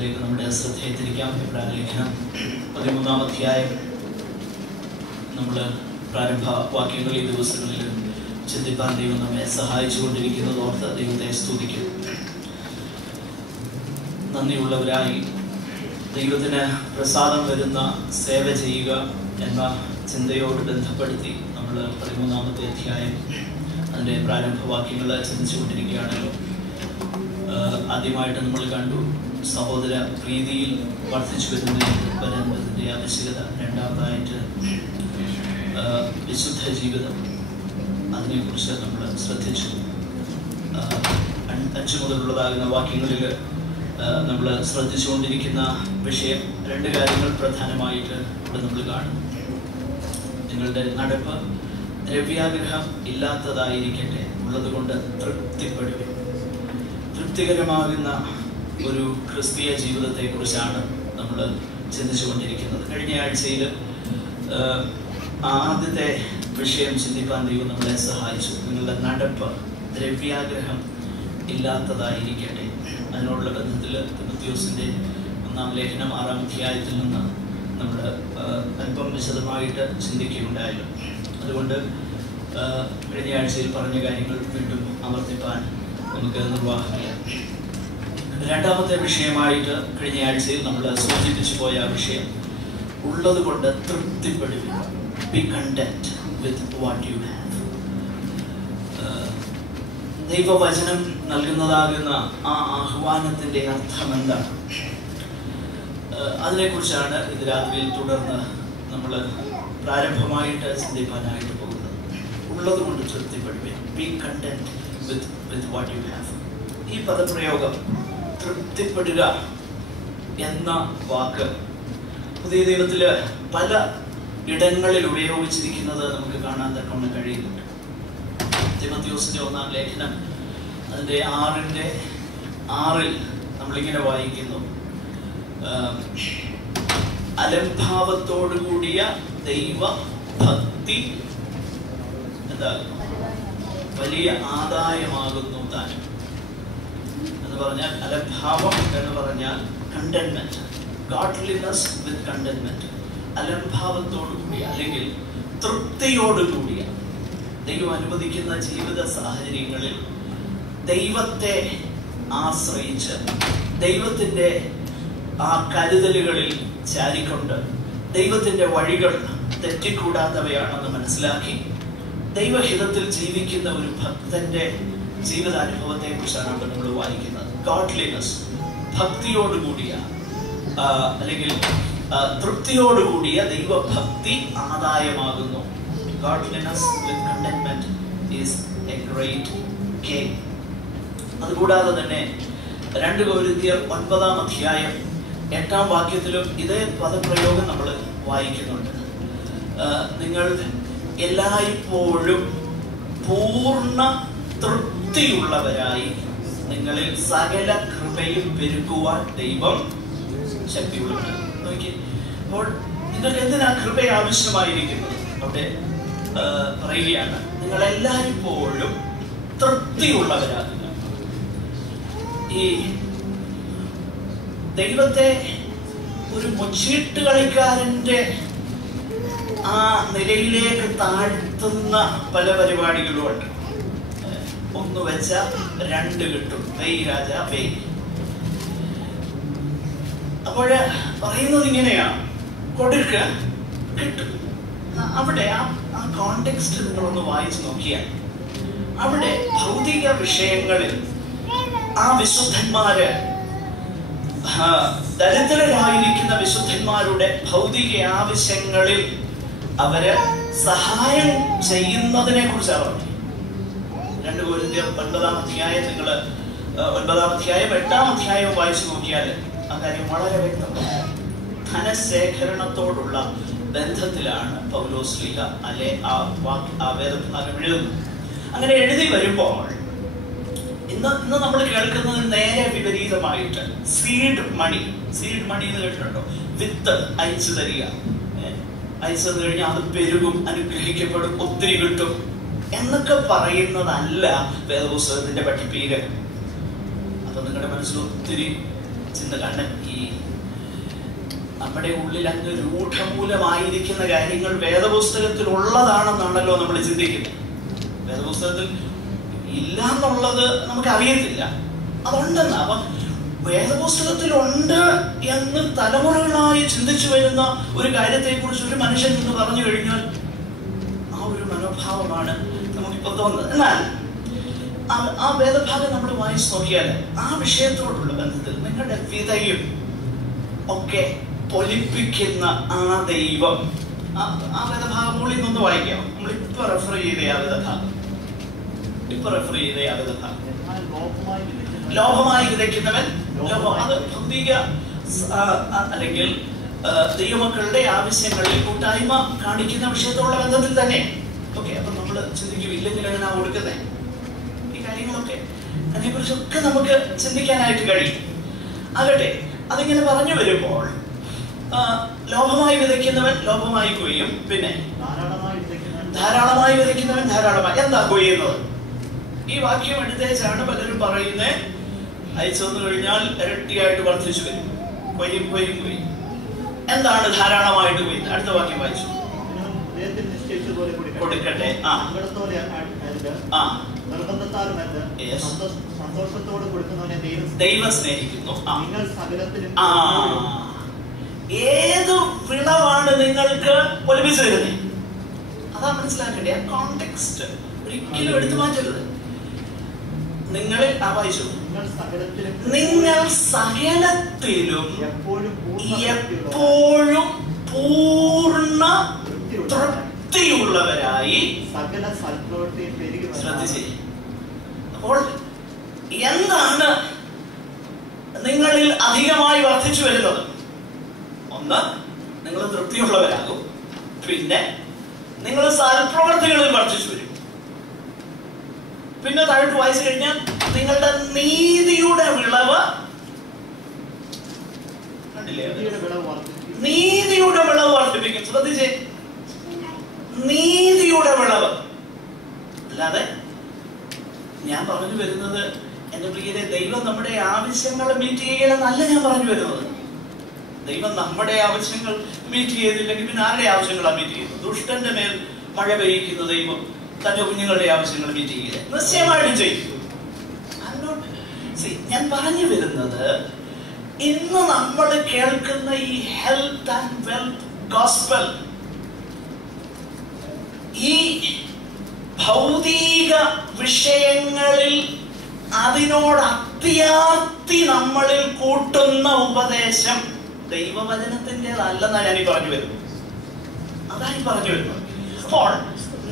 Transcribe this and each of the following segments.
നമ്മുടെ ശ്രദ്ധയെ തിരിക്കാം. ലേഖനം 13-ാം അധ്യായം നമ്മൾ പ്രാരംഭ വാക്യങ്ങൾ ഈ ദിവസങ്ങളിൽ ചിന്തിപ്പാൻ ദൈവം നമ്മെ സഹായിച്ചുകൊണ്ടിരിക്കുന്നത് ഓർത്ത് ദൈവത്തെ സ്തുതിക്കും. നന്ദിയുള്ളവരായി ദൈവത്തിന് പ്രസാദം വരുന്ന സേവ ചെയ്യുക എന്ന ചിന്തയോട് ബന്ധപ്പെടുത്തി നമ്മൾ 13-ാമത്തെ അധ്യായം അതിൻ്റെ പ്രാരംഭവാക്യങ്ങൾ ചിന്തിച്ചുകൊണ്ടിരിക്കുകയാണല്ലോ. ആദ്യമായിട്ട് നമ്മൾ കണ്ടു സഹോദര പ്രീതിയിൽ വർദ്ധിച്ചു വരുന്നതിൻ്റെ ആവശ്യകത. രണ്ടാമതായിട്ട് വിശുദ്ധ ജീവിതം, അതിനെക്കുറിച്ച് നമ്മൾ ശ്രദ്ധിച്ചു. 5 മുതലുള്ളതാകുന്ന വാക്യങ്ങളിൽ നമ്മൾ ശ്രദ്ധിച്ചുകൊണ്ടിരിക്കുന്ന വിഷയം, 2 കാര്യങ്ങൾ പ്രധാനമായിട്ട് ഇവിടെ നമ്മൾ കാണും. നിങ്ങളുടെ നടപ്പ് ദ്രവ്യാഗ്രഹം ഇല്ലാത്തതായിരിക്കട്ടെ, ഉള്ളതുകൊണ്ട് തൃപ്തിപ്പെടുക. തൃപ്തികരമാകുന്ന ഒരു ക്രിസ്തീയ ജീവിതത്തെക്കുറിച്ചാണ് നമ്മൾ ചിന്തിച്ചുകൊണ്ടിരിക്കുന്നത്. കഴിഞ്ഞ ആഴ്ചയിൽ ആദ്യത്തെ വിഷയം ചിന്തിപ്പാൻ ദൈവം നമ്മളെ സഹായിച്ചു. നിങ്ങളുടെ നടപ്പ് ദ്രവ്യാഗ്രഹം ഇല്ലാത്തതായിരിക്കട്ടെ. അതിനോടുള്ള ബന്ധത്തിൽ തിമോഥെയോസിൻ്റെ 1-ാം ലേഖനം 6-ാം അധ്യായത്തിൽ നിന്ന് നമ്മൾ അല്പം വിശദമായിട്ട് ചിന്തിക്കുകയുണ്ടായല്ലോ. അതുകൊണ്ട് കഴിഞ്ഞ ആഴ്ചയിൽ പറഞ്ഞ കാര്യങ്ങൾ വീണ്ടും അമർത്തിപ്പാൻ നമുക്ക് നിർവാഹമില്ല. രണ്ടാമത്തെ വിഷയമായിട്ട് കഴിഞ്ഞ ആഴ്ചയിൽ നമ്മൾ സൂചിപ്പിച്ചു പോയ വിഷയം, ഉള്ളത് കൊണ്ട് തൃപ്തിപ്പെടുക. Be content with what you have. ദൈവവചനം നൽകുന്നതാകുന്ന ആ ആഹ്വാനത്തിൻ്റെ അർത്ഥം എന്താണ്? അതിനെക്കുറിച്ചാണ് ഇത് രാത്രിയിൽ തുടർന്ന് നമ്മൾ പ്രാരംഭമായിട്ട് ചിന്തിക്കാനായിട്ട് പോകുന്നത്. ഉള്ളത് കൊണ്ട് തൃപ്തിപ്പെടുക. Be content with what you have. ഈ പദപ്രയോഗം തൃപ്തിപ്പെടുക എന്ന വാക്ക് പുതിയ നിയമത്തിൽ പല ഇടങ്ങളിൽ ഉപയോഗിച്ചിരിക്കുന്നത് നമുക്ക് കാണാൻ തക്കവണ്ണം കഴിയുന്നുണ്ട്. തിമോഥെയോസിന്റെ 1-ാം ലേഖനം അതിൻ്റെ 6-ൽ നമ്മളിങ്ങനെ വായിക്കുന്നു, അലംഭാവത്തോടു കൂടിയ ദൈവഭക്തി എന്താകുന്നു? വലിയ ആദായമാകുന്നു താനും. എന്ന് പറഞ്ഞാൽ അലംഭാവം എന്ന് പറഞ്ഞാൽ കണ്ടന്റ്മെന്റ്, ഗോഡ്ലിനെസ് വിത്ത് കണ്ടന്റ്മെന്റ്. അലംഭാവത്തോടുകൂടിയ അല്ലെങ്കിൽ തൃപ്തിയോടുകൂടിയ ദൈവം അനുവദിക്കുന്ന ജീവിത സാഹചര്യങ്ങളിൽ ദൈവത്തെ ആശ്രയിച്ച് ദൈവത്തിൻ്റെ ആ കരുതലുകളിൽ ചാരിക്കൊണ്ട് ദൈവത്തിൻ്റെ വഴികൾ തെറ്റിക്കൂടാത്തവയാണെന്ന് മനസ്സിലാക്കി ദൈവഹിതത്തിൽ ജീവിക്കുന്ന ഒരു ഭക്തന്റെ ജീവിതാനുഭവത്തെ കുറിച്ചാണ് അവിടെ നമ്മൾ വായിക്കുന്നത്. ഗോഡ്ലിനെസ്, ഭക്തിയോടുകൂടിയ അല്ലെങ്കിൽ തൃപ്തിയോടുകൂടിയ ദൈവഭക്തി ആദായമാകുന്നു. Godliness with contentment is a great gain. അതുകൂടാതെ തന്നെ 2 കൊരിന്ത്യർ 9-ാം അധ്യായം 8-ാം വാക്യത്തിലും ഇതേ പദപ്രയോഗം നമ്മൾ വായിക്കുന്നുണ്ട്. നിങ്ങൾ എല്ലായ്പ്പോഴും പൂർണ്ണ തൃപ്തിയുള്ളവരായി നിങ്ങളിൽ സകല കൃപയും പെരുക്കുവാൻ ദൈവം ശക്തിയുള്ളവരാണ്. നോക്കി, അപ്പോൾ നിങ്ങൾക്ക് എന്തിനാ കൃപ ആവശ്യമായിരിക്കുന്നത്? അവിടെ പറയുകയാണ്, നിങ്ങൾ എല്ലായ്പ്പോഴും തൃപ്തിയുള്ളവരാകുക. ഈ ദൈവത്തെ ഒരു മുച്ചീട്ട് കളിക്കാരൻ്റെ ആ നിലയിലേക്ക് താഴ്ത്തുന്ന പല പരിപാടികളുമുണ്ട്. 1 വെച്ചാൽ 2 കിട്ടും. വെയ് രാജ വെയ്. അപ്പോൾ പറയുന്നത് ഇങ്ങനെയാണ്, കൊടുക്കുക കിട്ടും. അവിടെ ആ കോണ്ടെക്സ്റ്റ് നിങ്ങളൊന്ന് വായിച്ചു നോക്കിയാൽ അവിടെ ഭൗതിക വിഷയങ്ങളിൽ ആ വിശുദ്ധന്മാര്, ദരിദ്രരായിരിക്കുന്ന വിശുദ്ധന്മാരുടെ ഭൗതിക ആവശ്യങ്ങളിൽ അവര് സഹായം ചെയ്യുന്നതിനെ കുറിച്ചാണ് പറഞ്ഞത്. 2 കൊരിന്ത്യർ 9-ാം അധ്യായം, നിങ്ങൾ 9-ാം അധ്യായം 8-ാം അധ്യായം വായിച്ചു നോക്കിയാൽ ആ കാര്യം വളരെ വ്യക്തമാണ്. ധനശേഖരണത്തോടുള്ള ബന്ധത്തിലാണ് പൗലോസ്ലീഹ അല്ലെ ആ വേദഭാഗം എഴുതുന്നത്. അങ്ങനെ എഴുതി വരുമ്പോൾ ഇന്ന് നമ്മൾ കേൾക്കുന്നത് നേരെ വിപരീതമായിട്ട് സീഡ് മണി എന്ന് കേട്ടിട്ടുണ്ടോ? വിത്ത് അയച്ചു തരിക, അയച്ചു തന്നു കഴിഞ്ഞാൽ അത് പെരുകും, അനുഗ്രഹിക്കപ്പെടും, ഒത്തിരി കിട്ടും എന്നൊക്കെ പറയുന്നതല്ല വേദപുസ്തകത്തിന്റെ പഠിപ്പീര്. അപ്പൊ നിങ്ങളുടെ മനസ്സിൽ ഒത്തിരി ചിന്ത കാരണം ഈ നമ്മുടെ ഉള്ളിൽ അങ്ങ് രൂഢമൂലമായിരിക്കുന്ന കാര്യങ്ങൾ വേദപുസ്തകത്തിൽ ഉള്ളതാണെന്നാണല്ലോ നമ്മൾ ചിന്തിക്കുന്നത്. വേദപുസ്തകത്തിൽ ഇല്ല എന്നുള്ളത് നമുക്ക് അറിയത്തില്ല, അതുണ്ടെന്ന്. അപ്പം വേദപുസ്തകത്തിലുണ്ട് എന്ന് തലമുറകളായി ചിന്തിച്ചു വരുന്ന ഒരു കാര്യത്തെ കുറിച്ച് ഒരു മനുഷ്യൻ എന്ന് പറഞ്ഞു കഴിഞ്ഞാൽ ആ ഒരു മനോഭാവമാണ് നമുക്കിപ്പോൾ തോന്നുന്നത്. എന്നാൽ ആ വേദഭാഗം നമ്മൾ വായിച്ചു നോക്കിയാൽ ആ വിഷയത്തോടുള്ള ബന്ധത്തിൽ നിങ്ങളുടെ വിതയും ഒക്കെ പൊലിപ്പിക്കുന്ന ആ ദൈവം, ആ വേദഭാഗം മുകളിൽ നിന്ന് വായിക്കാം. നമ്മളിപ്പോ റെഫർ ചെയ്ത ആ വേദഭാഗം, ലോഭമായി വിതയ്ക്കുന്നവൻ, അത് ഭൗതിക അല്ലെങ്കിൽ ദൈവമക്കളുടെ ആവശ്യങ്ങളിൽ കൂട്ടായ്മ കാണിക്കുന്ന വിഷയത്തോടുള്ള ബന്ധത്തിൽ തന്നെ. ഓക്കെ, അപ്പൊ നമ്മൾ ചിന്തിക്കും ഇല്ലെങ്കിൽ എങ്ങനെയാ കൊടുക്കുന്നത്, ഈ കാര്യങ്ങളൊക്കെ അതിനെക്കുറിച്ചൊക്കെ നമുക്ക് ചിന്തിക്കാനായിട്ട് കഴിയും. ആകട്ടെ, അതിങ്ങനെ പറഞ്ഞു വരുമ്പോൾ ലോഭമായി വിതയ്ക്കുന്നവൻ ലോഭമായി കൊയ്യും, പിന്നെ ധാരാളമായി വിതയ്ക്കുന്നവൻ ധാരാളമായി. എന്താ കൊയ്യുന്നത്? ഈ വാക്യം എടുത്തേച്ചാണ് പലരും പറയുന്നത് അയച്ചു വന്നു കഴിഞ്ഞാൽ ഇരട്ടിയായിട്ട് വർദ്ധിച്ചു വരും, കൊയ്യും കൊയ്യും കൊയ്യും. എന്താണ് ധാരാളമായിട്ട് കൊയ്യുന്നത്? അടുത്ത വാക്യം വായിച്ചു. കൊടുക്കട്ടെ. ദൈവം സ്നേഹിക്കുന്നു. ഏത് വിളവാണ് നിങ്ങൾക്ക് ഒലിപ്പിച്ചു തരുന്നത്? അതാ മനസ്സിലാക്കണ്ടേ, ആ കോണ്ടെക്സ്റ്റ് ഒരിക്കലും എടുത്തു മാറ്റരുത്. നിങ്ങളിൽ വായിച്ചു, നിങ്ങൾ സകലത്തിലും എപ്പോഴും പൂർണ്ണ തൃപ്തിയുള്ളവരായി. ശ്രദ്ധിച്ചേ, അപ്പോൾ എന്താണ് നിങ്ങളിൽ അധികമായി വർദ്ധിച്ചു വരുന്നത്? ഒന്ന്, നിങ്ങൾ തൃപ്തിയുള്ളവരാകും. പിന്നെ നിങ്ങൾ സൽപ്രവർത്തികളിൽ വർദ്ധിച്ചു വരും. പിന്നെ താഴോട്ട് വായിച്ചു കഴിഞ്ഞാൽ നിങ്ങളുടെ നീതിയുടെ വിളവ്, കണ്ടില്ലേ, നീതിയുടെ വിളവ് വർദ്ധിപ്പിക്കും. ശ്രദ്ധിച്ചേ, നീതിയുടെ വിളവ്. അല്ലാതെ ഞാൻ പറഞ്ഞു വരുന്നത് എന്റെ പ്രിയരെ, ദൈവം നമ്മുടെ ആവശ്യങ്ങൾ മീറ്റ് ചെയ്യണമെന്നല്ല ഞാൻ പറഞ്ഞു വരുന്നത്. ദൈവം നമ്മുടെ ആവശ്യങ്ങൾ മീറ്റ് ചെയ്തില്ലെങ്കിൽ പിന്നെ ആരുടെ ആവശ്യങ്ങളാണ് മീറ്റ് ചെയ്യുന്നത്? ദുഷ്ടന്റെ മേൽ മഴ പെയ്യിക്കുന്ന ദൈവം തന്റെ കുഞ്ഞുങ്ങളുടെ ആവശ്യങ്ങൾ മീറ്റ് ചെയ്യുക നിശ്ചയമായിട്ടും ചെയ്യും. ഞാൻ പറഞ്ഞു വരുന്നത്, ഇന്ന് നമ്മൾ കേൾക്കുന്ന ഈ ഹെൽത്ത് ആൻഡ് വെൽത്ത് ഗോസ്പൽ, ഈ ഭൗതിക വിഷയങ്ങളിൽ അതിനോട് അത്യാർത്തി നമ്മളിൽ കൂട്ടുന്ന ഉപദേശം ദൈവവചനത്തിൻ്റെതല്ലെന്നാണ് ഞാനീ പറഞ്ഞു വരുന്നത്. അതായി പറഞ്ഞു വരുന്നത്. അപ്പോൾ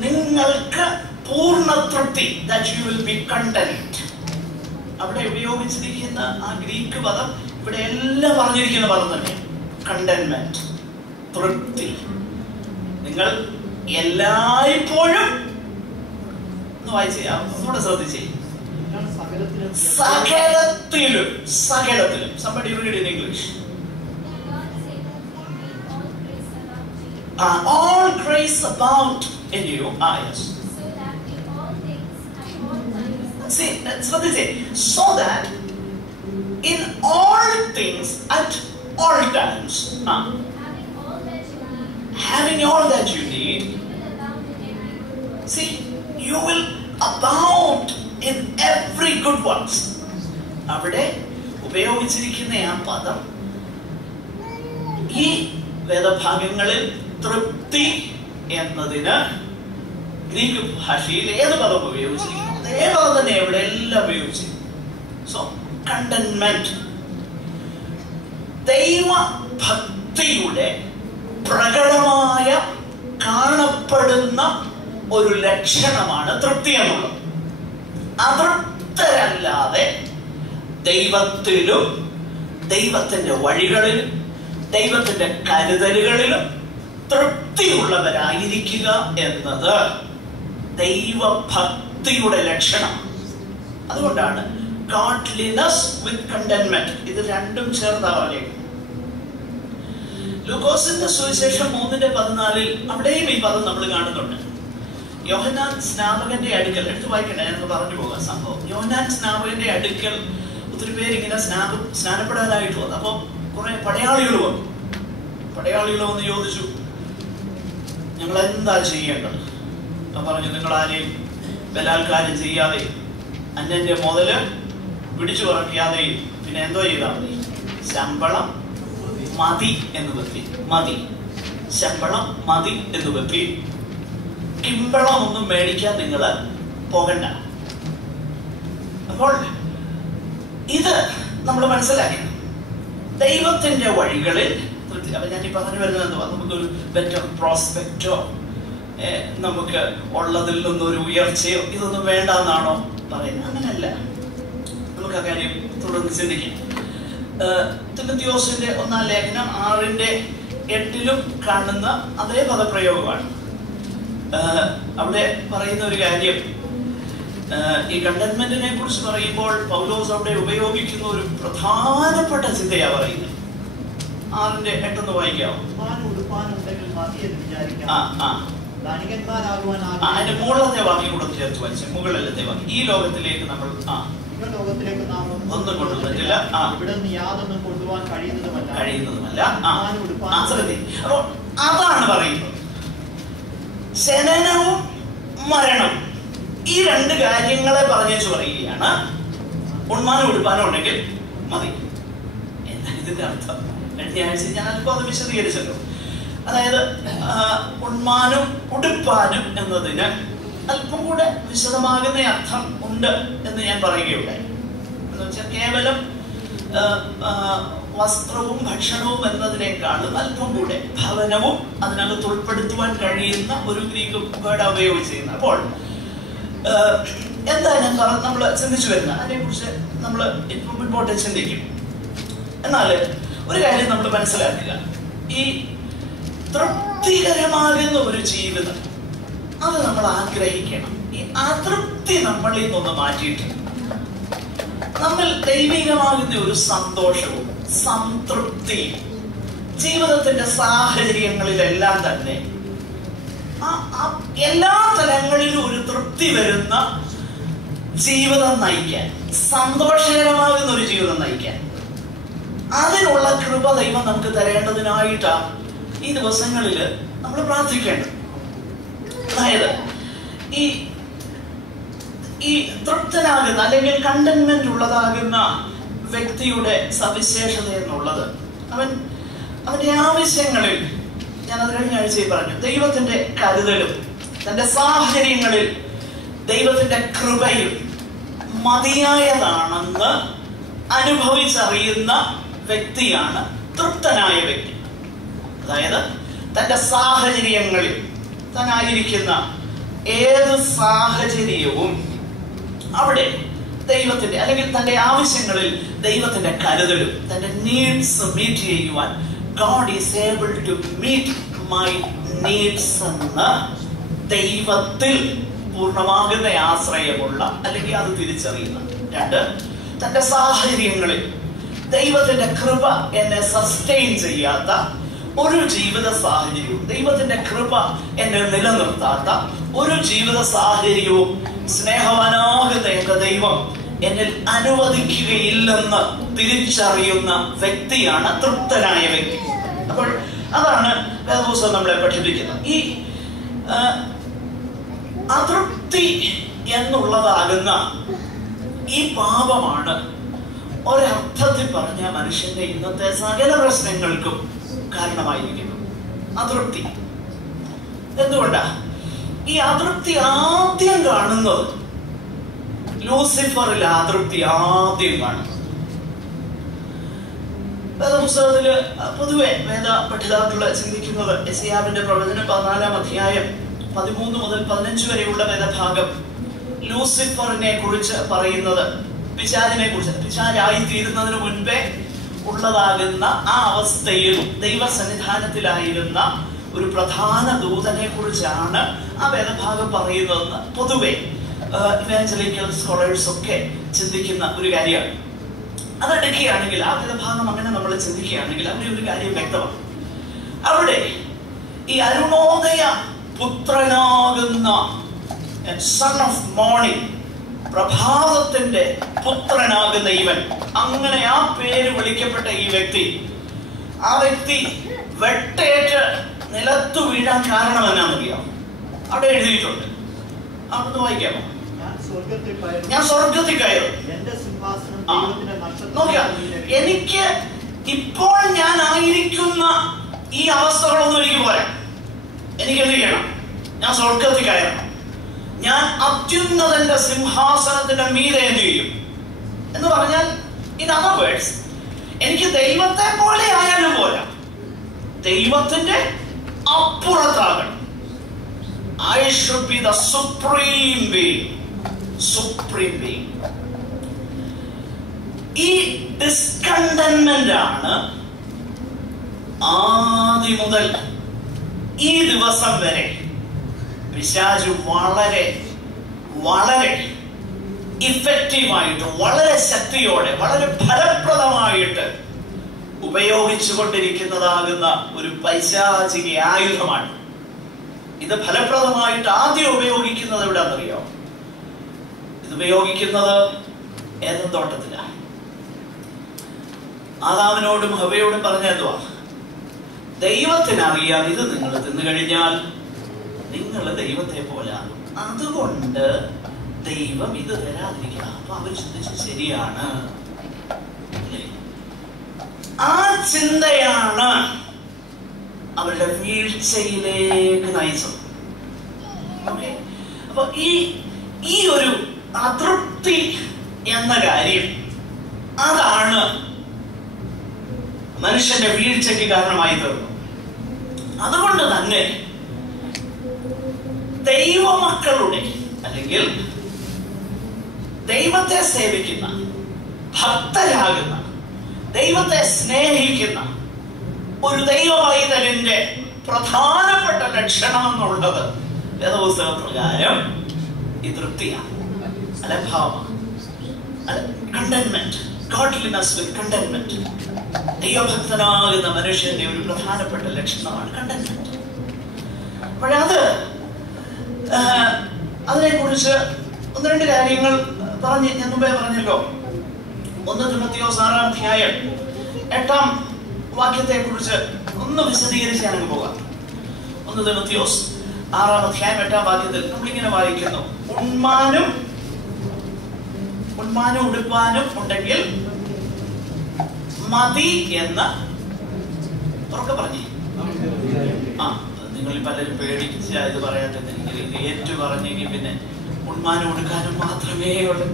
നിങ്ങൾക്ക് പൂർണ്ണ തൃപ്തി, that you will be content. അവിടെ ഉപയോഗിച്ചിരിക്കുന്ന ആ ഗ്രീക്ക് പദം ഇവിടെ എല്ലാം പറഞ്ഞിരിക്കുന്ന പദം തന്നെ, കണ്ടന്റ്മെന്റ്, തൃപ്തി. നിങ്ങൾ എല്ലായ്പ്പോഴും ഒന്നുകൂടെ ശ്രദ്ധിച്ചേ, സകലത്തിലും, സകലത്തിലും. Somebody read in English. All grace abound in you. Yes. So that in all things and all times. See, that's what they say. So that in all things at all times. Having all that you need. See, you will abound in every good works. അവിടെ ഉപയോഗിച്ചിരിക്കുന്ന ആ പദം ഈ വേദഭാഗങ്ങളിൽ തൃപ്തി എന്നതിന് Greek ഭാഷയിൽ ഏത് പദം ഉപയോഗിച്ചിരിക്കുന്നു അതേ പദം തന്നെ ഇവിടെ എല്ലാം ഉപയോഗിച്ചിരിക്കുന്നു. സോ കണ്ടന്റ്മെന്റ്, ദൈവഭക്തിയുടെ പ്രകടമായ കാണപ്പെടുന്ന ഒരു ലക്ഷണമാണ് തൃപ്തി എന്നുള്ളത്. അതൃപ്തരല്ലാതെ ദൈവത്തിലും ദൈവത്തിന്റെ വഴികളിലും ദൈവത്തിന്റെ കരുതലുകളിലും തൃപ്തിയുള്ളവരായിരിക്കുക എന്നത് ദൈവഭക്തിയുടെ ലക്ഷണം. അതുകൊണ്ടാണ് godliness with contentment, ഇത് രണ്ടും ചേർത്താവാലേ. ലൂക്കോസിന്റെ സുവിശേഷം 3:14 അവിടെയും ഈ പദം നമ്മൾ കാണുന്നുണ്ട്. യോഹന്നാൻ സ്നാപകന്റെ അടുക്കൽ, എടുത്ത് വായിക്കണേ, ഞാനൊന്ന് പറഞ്ഞു പോകാം സംഭവം. യോഹന്നാൻ സ്നാപകന്റെ അടുക്കൽ ഒത്തിരി പേര് ഇങ്ങനെ സ്നാനപ്പെടാനായിട്ട് വന്നു. അപ്പോൾ കുറെ പടയാളികൾ വന്നു. പടയാളികൾ വന്ന് ചോദിച്ചു, ഞങ്ങൾ എന്താ ചെയ്യേണ്ടത്? പറഞ്ഞു, നിങ്ങൾ ആരെയും ബലാത്കാരം ചെയ്യാതെ, അന്യന്റെ മുതല് പിടിച്ചു പറക്കാതെയും, പിന്നെ എന്തോ ചെയ്താൽ മതി, ശമ്പളം മതി എന്ന് വെപ്പി. മതി, ശമ്പളം മതി എന്ന് വെപ്പി. കിമ്പളം ഒന്നും മേടിക്കാൻ നിങ്ങൾ പോകണ്ട. അപ്പോൾ ഇത് നമ്മൾ മനസ്സിലാക്കി. ദൈവത്തിന്റെ വഴികളിൽ അപ്പൊ ഞാൻ ഈ പറഞ്ഞു വരുന്നത് എന്തുവാ, നമുക്കൊരു ബെറ്റർ പ്രോസ്പെക്റ്റോ നമുക്ക് ഉള്ളതിൽ നിന്നൊരു ഉയർച്ചയോ ഇതൊന്നും വേണ്ട എന്നാണോ പറയുന്നത്? അങ്ങനെയല്ല. നമുക്ക് ആ കാര്യം തുടർന്ന് ചിന്തിക്കാം. തിമോഥെയോസിന്റെ 1-ാം ലേഖനം 6:8 കാണുന്ന അതേ പദപ്രയോഗമാണ്. അവിടെ പറയുന്ന ഒരു കാര്യം, ഈ കണ്ടന്റ്മെന്റിനെ കുറിച്ച് പറയുമ്പോൾ പൗലോസ് അവിടെ ഉപയോഗിക്കുന്ന ഒരു പ്രധാനപ്പെട്ട ചിന്തയാ പറയുന്നത്. 6:8 വായിക്കാമോ? അതിന്റെ മുകളിലത്തെ വാക്യം കൂടെ ചേർത്ത് വായിച്ചു. മുകളിലത്തെ വാക്യം, ഈ ലോകത്തിലേക്ക് നമ്മൾ ഒന്നും കൊണ്ടുവന്നിട്ടില്ല, കഴിയുന്നതുമല്ല. അപ്പൊ അതാണ് പറയുന്നത്. ശനനവും മരണവും ഈ രണ്ട് കാര്യങ്ങളെ പറഞ്ഞു പറയുകയാണ്. ഉണ്മാനം ഉടുപ്പാനം ഉണ്ടെങ്കിൽ മതി. എന്താണ് ഇതിന്റെ അർത്ഥം? കഴിഞ്ഞ ആഴ്ച ഞാൻ അല്പം അത് വിശദീകരിച്ചല്ലോ. അതായത് ഉണ്മാനും ഉടുപ്പാനും എന്നതിന് അല്പം കൂടെ വിശദമാകുന്ന അർത്ഥം ഉണ്ട് എന്ന് ഞാൻ പറയുകയുണ്ടായി. എന്ന് വെച്ചാൽ കേവലം വസ്ത്രവും ഭക്ഷണവും എന്നതിനേക്കാളും അല്പം കൂടെ ഭവനവും അതിനകത്ത് ഉൾപ്പെടുത്തുവാൻ കഴിയുന്ന ഒരു ഗ്രീക്ക് വേർഡ് ഉപയോഗിച്ചിരുന്നത്. അപ്പോൾ എന്താ ഞാൻ നമ്മൾ ചിന്തിച്ചു വരുന്നത്, അതിനെക്കുറിച്ച് നമ്മൾ ഇപ്പം മുൻപോട്ട് ചിന്തിക്കും. എന്നാൽ ഒരു കാര്യം നമ്മൾ മനസ്സിലാക്കുക, ഈ തൃപ്തികരമാകുന്ന ഒരു ജീവിതം അത് നമ്മൾ ആഗ്രഹിക്കണം. ഈ അതൃപ്തി നമ്മളിൽ നിന്നൊന്ന് മാറ്റിയിട്ട് നമ്മൾ ദൈവികമാകുന്ന ഒരു സന്തോഷവും സംതൃപ്തിയും ജീവിതത്തിന്റെ സാഹചര്യങ്ങളിലെല്ലാം തന്നെ എല്ലാ തലങ്ങളിലും ഒരു തൃപ്തി വരുന്ന ജീവിതം നയിക്കാൻ, സന്തോഷകരമാകുന്ന ഒരു ജീവിതം നയിക്കാൻ അതിനുള്ള കൃപ ദൈവം നമുക്ക് തരേണ്ടതിനായിട്ടാണ് ഈ ദിവസങ്ങളിൽ നമ്മൾ പ്രാർത്ഥിക്കേണ്ടത്. അതായത് ഈ തൃപ്തനാകുന്ന അല്ലെങ്കിൽ കണ്ടന്റ്മെന്റ് ഉള്ളതാകുന്ന വ്യക്തിയുടെ സവിശേഷത എന്നുള്ളത് അവന്റെ ആവശ്യങ്ങളിൽ, ഞാനത് കഴിഞ്ഞ ആഴ്ചയിൽ പറഞ്ഞു, ദൈവത്തിന്റെ കരുതലും തന്റെ സാഹചര്യങ്ങളിൽ ദൈവത്തിന്റെ കൃപയും മതിയായതാണെന്ന് അനുഭവിച്ചറിയുന്ന വ്യക്തിയാണ് തൃപ്തനായ വ്യക്തി. അതായത് തന്റെ സാഹചര്യങ്ങളിൽ, താനായിരിക്കുന്ന ഏത് സാഹചര്യവും അവിടെ ദൈവത്തിന്റെ അല്ലെങ്കിൽ തന്റെ ആവശ്യങ്ങളിൽ ദൈവത്തിന്റെ കരുതലും തന്റെ നീഡ്സ് മീറ്റ് ചെയ്യുവാൻ God is able to meet my needs എന്ന് ദൈവത്തിൽ പൂർണ്ണമാകുന്ന ആശ്രയമുള്ള അല്ലെങ്കിൽ അത് തിരിച്ചറിയുന്ന. 2, തന്റെ സാഹചര്യങ്ങളിൽ ദൈവത്തിന്റെ കൃപ എന്നെ സസ്റ്റെയിൻ ചെയ്യാത്ത ഒരു ജീവിത സാഹചര്യവും, ദൈവത്തിന്റെ കൃപ എന്നെ നിലനിർത്താത്ത ഒരു ജീവിത സാഹചര്യവും സ്നേഹവാനാകുന്ന എന്റെ ദൈവം എന്നിൽ അനുവദിക്കുകയില്ലെന്ന് തിരിച്ചറിയുന്ന വ്യക്തിയാണ് തൃപ്തനായ വ്യക്തി. അപ്പോൾ അതാണ് വേദപുസ്തകം നമ്മളെ പഠിപ്പിക്കുന്നത്. ഈ അതൃപ്തി എന്നുള്ളതാകുന്ന ഈ പാപമാണ് ഒരർത്ഥത്തിൽ പറഞ്ഞ മനുഷ്യന്റെ ഇന്നത്തെ സകല പ്രശ്നങ്ങൾക്കും കാരണമായിരിക്കുന്നു. അതൃപ്തി എന്തുകൊണ്ടാ? ഈ അതൃപ്തി ആദ്യം കാണുന്നത് ലൂസിഫറിൽ അതൃപ്തി ആദ്യം കാണുന്നത്. വേദപുസ്തകത്തില് പൊതുവെ വേദ പഠിതാക്കള് ചിന്തിക്കുന്നത് യെശയ്യാവിന്റെ പ്രവചനം 14-ാം അധ്യായം 13 മുതൽ 15 വരെയുള്ള വേദഭാഗം ലൂസിഫറിനെ കുറിച്ച് പറയുന്നത് പിശാചിനെ കുറിച്ച്, പിശാചായി തീരുന്നതിന് മുൻപേ ഉള്ളതാകുന്ന ആ അവസ്ഥയിൽ ദൈവസന്നിധാനത്തിലായിരുന്ന ഒരു പ്രധാന ദൂതനെ കുറിച്ചാണ് ആ വേദഭാഗം പറയുന്നതെന്ന് പൊതുവെ ഇവാഞ്ചലിക്കൽ സ്കോളേഴ്സ് ഒക്കെ ചിന്തിക്കുന്ന ഒരു കാര്യമാണ്. അതെടുക്കുകയാണെങ്കിൽ ആ വേദഭാഗം അങ്ങനെ നമ്മൾ ചിന്തിക്കുകയാണെങ്കിൽ അവിടെ ഒരു കാര്യം വ്യക്തമാണ്. അവിടെ ഈ അരുണോദയ പുത്രനാകുന്ന സൺ ഓഫ് മോർണിംഗ് പ്രഭാതത്തിന്റെ പുത്രനാകുന്ന ഇവൻ, അങ്ങനെ ആ പേര് വിളിക്കപ്പെട്ട ഈ വ്യക്തി, ആ വ്യക്തി വെട്ടേറ്റ് നിലത്തു വീഴാൻ കാരണം എന്നാണെന്നറിയാം. അവിടെ എഴുതിയിട്ടുണ്ട്. അവിടുന്ന് വായിക്കാമോ? ഞാൻ സ്വർഗത്തിൽ കയറും. നോക്കിയാ, എനിക്ക് ഇപ്പോൾ ഞാൻ ആയിരിക്കുന്ന ഈ അവസ്ഥകളൊന്നും എനിക്ക് പോരാ. എനിക്ക് എന്ത് ചെയ്യണം? ഞാൻ സ്വർഗത്തിൽ കയറണം. ഞാൻ അത്യുന്നതന്റെ സിംഹാസനത്തിന്റെ മീതെ എന്ത് ചെയ്യും എന്ന് പറഞ്ഞാൽ, ഇൻ അതർ വേർഡ്സ്, എനിക്ക് ദൈവത്തെ പോലെ ആയാലും പോരാ, ദൈവത്തിന്റെ അപ്പുറത്താകണം. I should be the supreme being. Supreme being. ഈ ഡിസ്കണ്ടന്റ്മെന്റ് ആണ് ആദ്യം മുതൽ ഈ ദിവസം വരെ പിശാച് വളരെ വളരെ ഇഫക്റ്റീവായിട്ട്, വളരെ ശക്തിയോടെ, വളരെ ഫലപ്രദമായിട്ട് ഉപയോഗിച്ചുകൊണ്ടിരിക്കുന്നതാകുന്ന ഒരു പൈശാചിക ആയുധമാണ്. ഇത് ഫലപ്രദമായിട്ട് ആദ്യം ഉപയോഗിക്കുന്നത് എവിടെയാണെന്നറിയോ? ഇത് ഉപയോഗിക്കുന്നത് ഏതൻ തോട്ടത്തിലാണ്. ആദാമിനോടും ഹവ്വയോടും പറഞ്ഞ എന്തുവാ? ദൈവത്തിനറിയാം ഇത് നിങ്ങൾ തിന്നു കഴിഞ്ഞാൽ നിങ്ങൾ ദൈവത്തെ പോലാണ്, അതുകൊണ്ട് ദൈവം ഇത് തരാതിരിക്കണം. അപ്പൊ അവർ ചിന്തിച്ചു, ശരിയാണ്. ആ ചിന്തയാണ് അവരുടെ വീഴ്ചയിലേക്ക് നയിച്ചത്. അപ്പൊ ഈ ഒരു അതൃപ്തി എന്ന കാര്യം, അതാണ് മനുഷ്യന്റെ വീഴ്ചയ്ക്ക് കാരണമായി തീർന്നു. അതുകൊണ്ട് തന്നെ ദൈവമക്കളുടെ, അല്ലെങ്കിൽ ദൈവത്തെ സേവിക്കുന്ന, ഭക്തരാകുന്ന, ദൈവത്തെ സ്നേഹിക്കുന്ന ഒരു ദൈവവൈതലിന്റെ പ്രധാനപ്പെട്ട ലക്ഷണം എന്നുള്ളത് വേദപുസ്തക പ്രകാരം ഈ തൃപ്തിയാണ്, അല്ലെ ഭാവമാണ്, കണ്ടന്റ്മെന്റ്, ഗോഡ്ലിനെസ് വിത്ത് കണ്ടന്റ്മെന്റ്. ദൈവഭക്തനാകുന്ന മനുഷ്യന്റെ ഒരു പ്രധാനപ്പെട്ട ലക്ഷണമാണ് കണ്ടന്റ്മെന്റ്. അപ്പോഴത് അതിനെക്കുറിച്ച് ഒന്ന് രണ്ട് കാര്യങ്ങൾ ഞാൻ മുമ്പേ പറഞ്ഞല്ലോ. 1 തിമോഥെയോസ് 6-ാം അധ്യായം 8-ാം വാക്യത്തെ കുറിച്ച് ഒന്ന് വിശദീകരിച്ച് ഞാനങ്ങ് പോകാം. 1 തിമോഥെയോസ് 6-ാം അധ്യായം 8-ാം വാക്യത്തിൽ നമ്മളിങ്ങനെ വായിക്കുന്നു, ഉണ്മാനും ഉടുപ്പാനും ഉണ്ടെങ്കിൽ മതി എന്ന് ഉറക്കെ പറഞ്ഞേ. നിങ്ങൾ പലരും പേടിച്ച ഇത് പറയാത്തത്, എനിക്ക് ഇത് ഏറ്റു പറഞ്ഞെങ്കിൽ പിന്നെ ഉണ്മാനും ഉടുക്കാനും മാത്രമേ ഉള്ളൂ.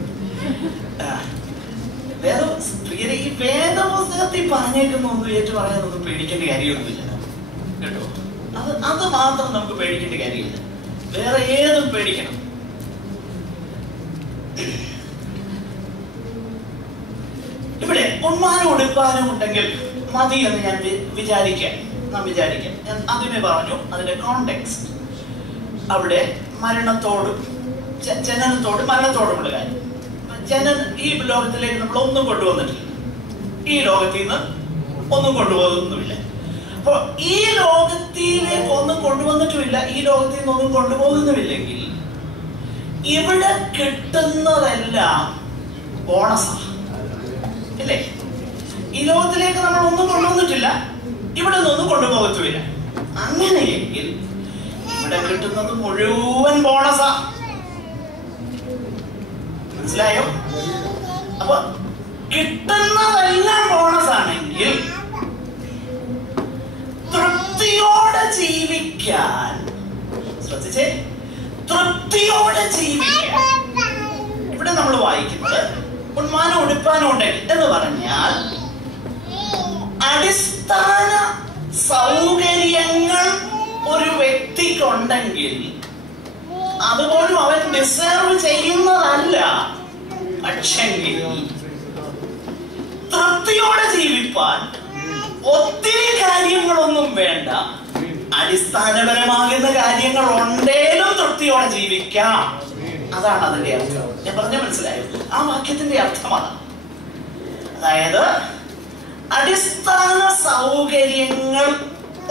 ഈ വേദപുസ്തകത്തിൽ പറഞ്ഞേക്കുന്നൊന്നും ഏറ്റു പറയാനൊന്നും പേടിക്കേണ്ട കാര്യമൊന്നുമില്ല കേട്ടോ. അത് മാത്രം നമുക്ക് പേടിക്കേണ്ട കാര്യമില്ല, വേറെ ഏതും പേടിക്കണം. ഇവിടെ ഉണ്മാനും ഉടുപ്പാനും ഉണ്ടെങ്കിൽ മതി എന്ന് ഞാൻ വിചാരിക്കാം. ഞാൻ ആദ്യമേ പറഞ്ഞു അതിന്റെ കോണ്ടെക്സ്റ്റ്. അവിടെ മരണത്തോടും ജനനത്തോടും മരണത്തോടുമുള്ള കാര്യം. ഈ ലോകത്തിലേക്ക് നമ്മൾ ഒന്നും കൊണ്ടുവന്നിട്ടില്ല, ഈ ലോകത്തിൽ നിന്ന് ഒന്നും കൊണ്ടുപോകുന്നുമില്ല. അപ്പൊ ഈ ലോകത്തിലേക്ക് ഒന്നും കൊണ്ടുവന്നിട്ടുമില്ല, ഈ ലോകത്തിൽ നിന്ന് ഒന്നും കൊണ്ടുപോകുന്നുമില്ലെങ്കിൽ ഇവിടെ കിട്ടുന്നതെല്ലാം ബോണസാണ്, അല്ലേ? ഈ ലോകത്തിലേക്ക് നമ്മൾ ഒന്നും കൊണ്ടുവന്നിട്ടില്ല, ഇവിടെ നിന്നൊന്നും കൊണ്ടുപോകത്തുമില്ല. അങ്ങനെയെങ്കിൽ ഇവിടെ കിട്ടുന്നത് മുഴുവൻ ബോണസാ. മനസ്സിലായോ? അപ്പൊ കിട്ടുന്നതെല്ലാം ബോണസ് ആണെങ്കിൽ തൃപ്തിയോടെ ജീവിക്കാൻ, ശ്രദ്ധിച്ചേ, തൃപ്തിയോടെ ജീവിക്കാൻ ഇവിടെ നമ്മൾ വായിക്കുന്നത് ഉണ്മാനും ഉടുപ്പാനും ഉണ്ടെങ്കിൽ എന്ന് പറഞ്ഞാൽ അടിസ്ഥാന സൗകര്യങ്ങൾ ഒരു വ്യക്തിക്കുണ്ടെങ്കിൽ അതുപോലും അവൻ ഡിസേർവ് ചെയ്യുന്നതല്ല. പക്ഷെങ്കിൽ തൃപ്തിയോടെ ജീവിപ്പാൻ ഒത്തിരി കാര്യങ്ങളൊന്നും വേണ്ട, അടിസ്ഥാനപരമാകുന്ന കാര്യങ്ങൾ ഉണ്ടേലും തൃപ്തിയോടെ ജീവിക്കാം. അതാണ് അതിന്റെ അർത്ഥം. ഞാൻ പറഞ്ഞ മനസ്സിലായോ? ആ വാക്യത്തിന്റെ അർത്ഥം അതാണ്. അതായത് അടിസ്ഥാന സൗകര്യങ്ങൾ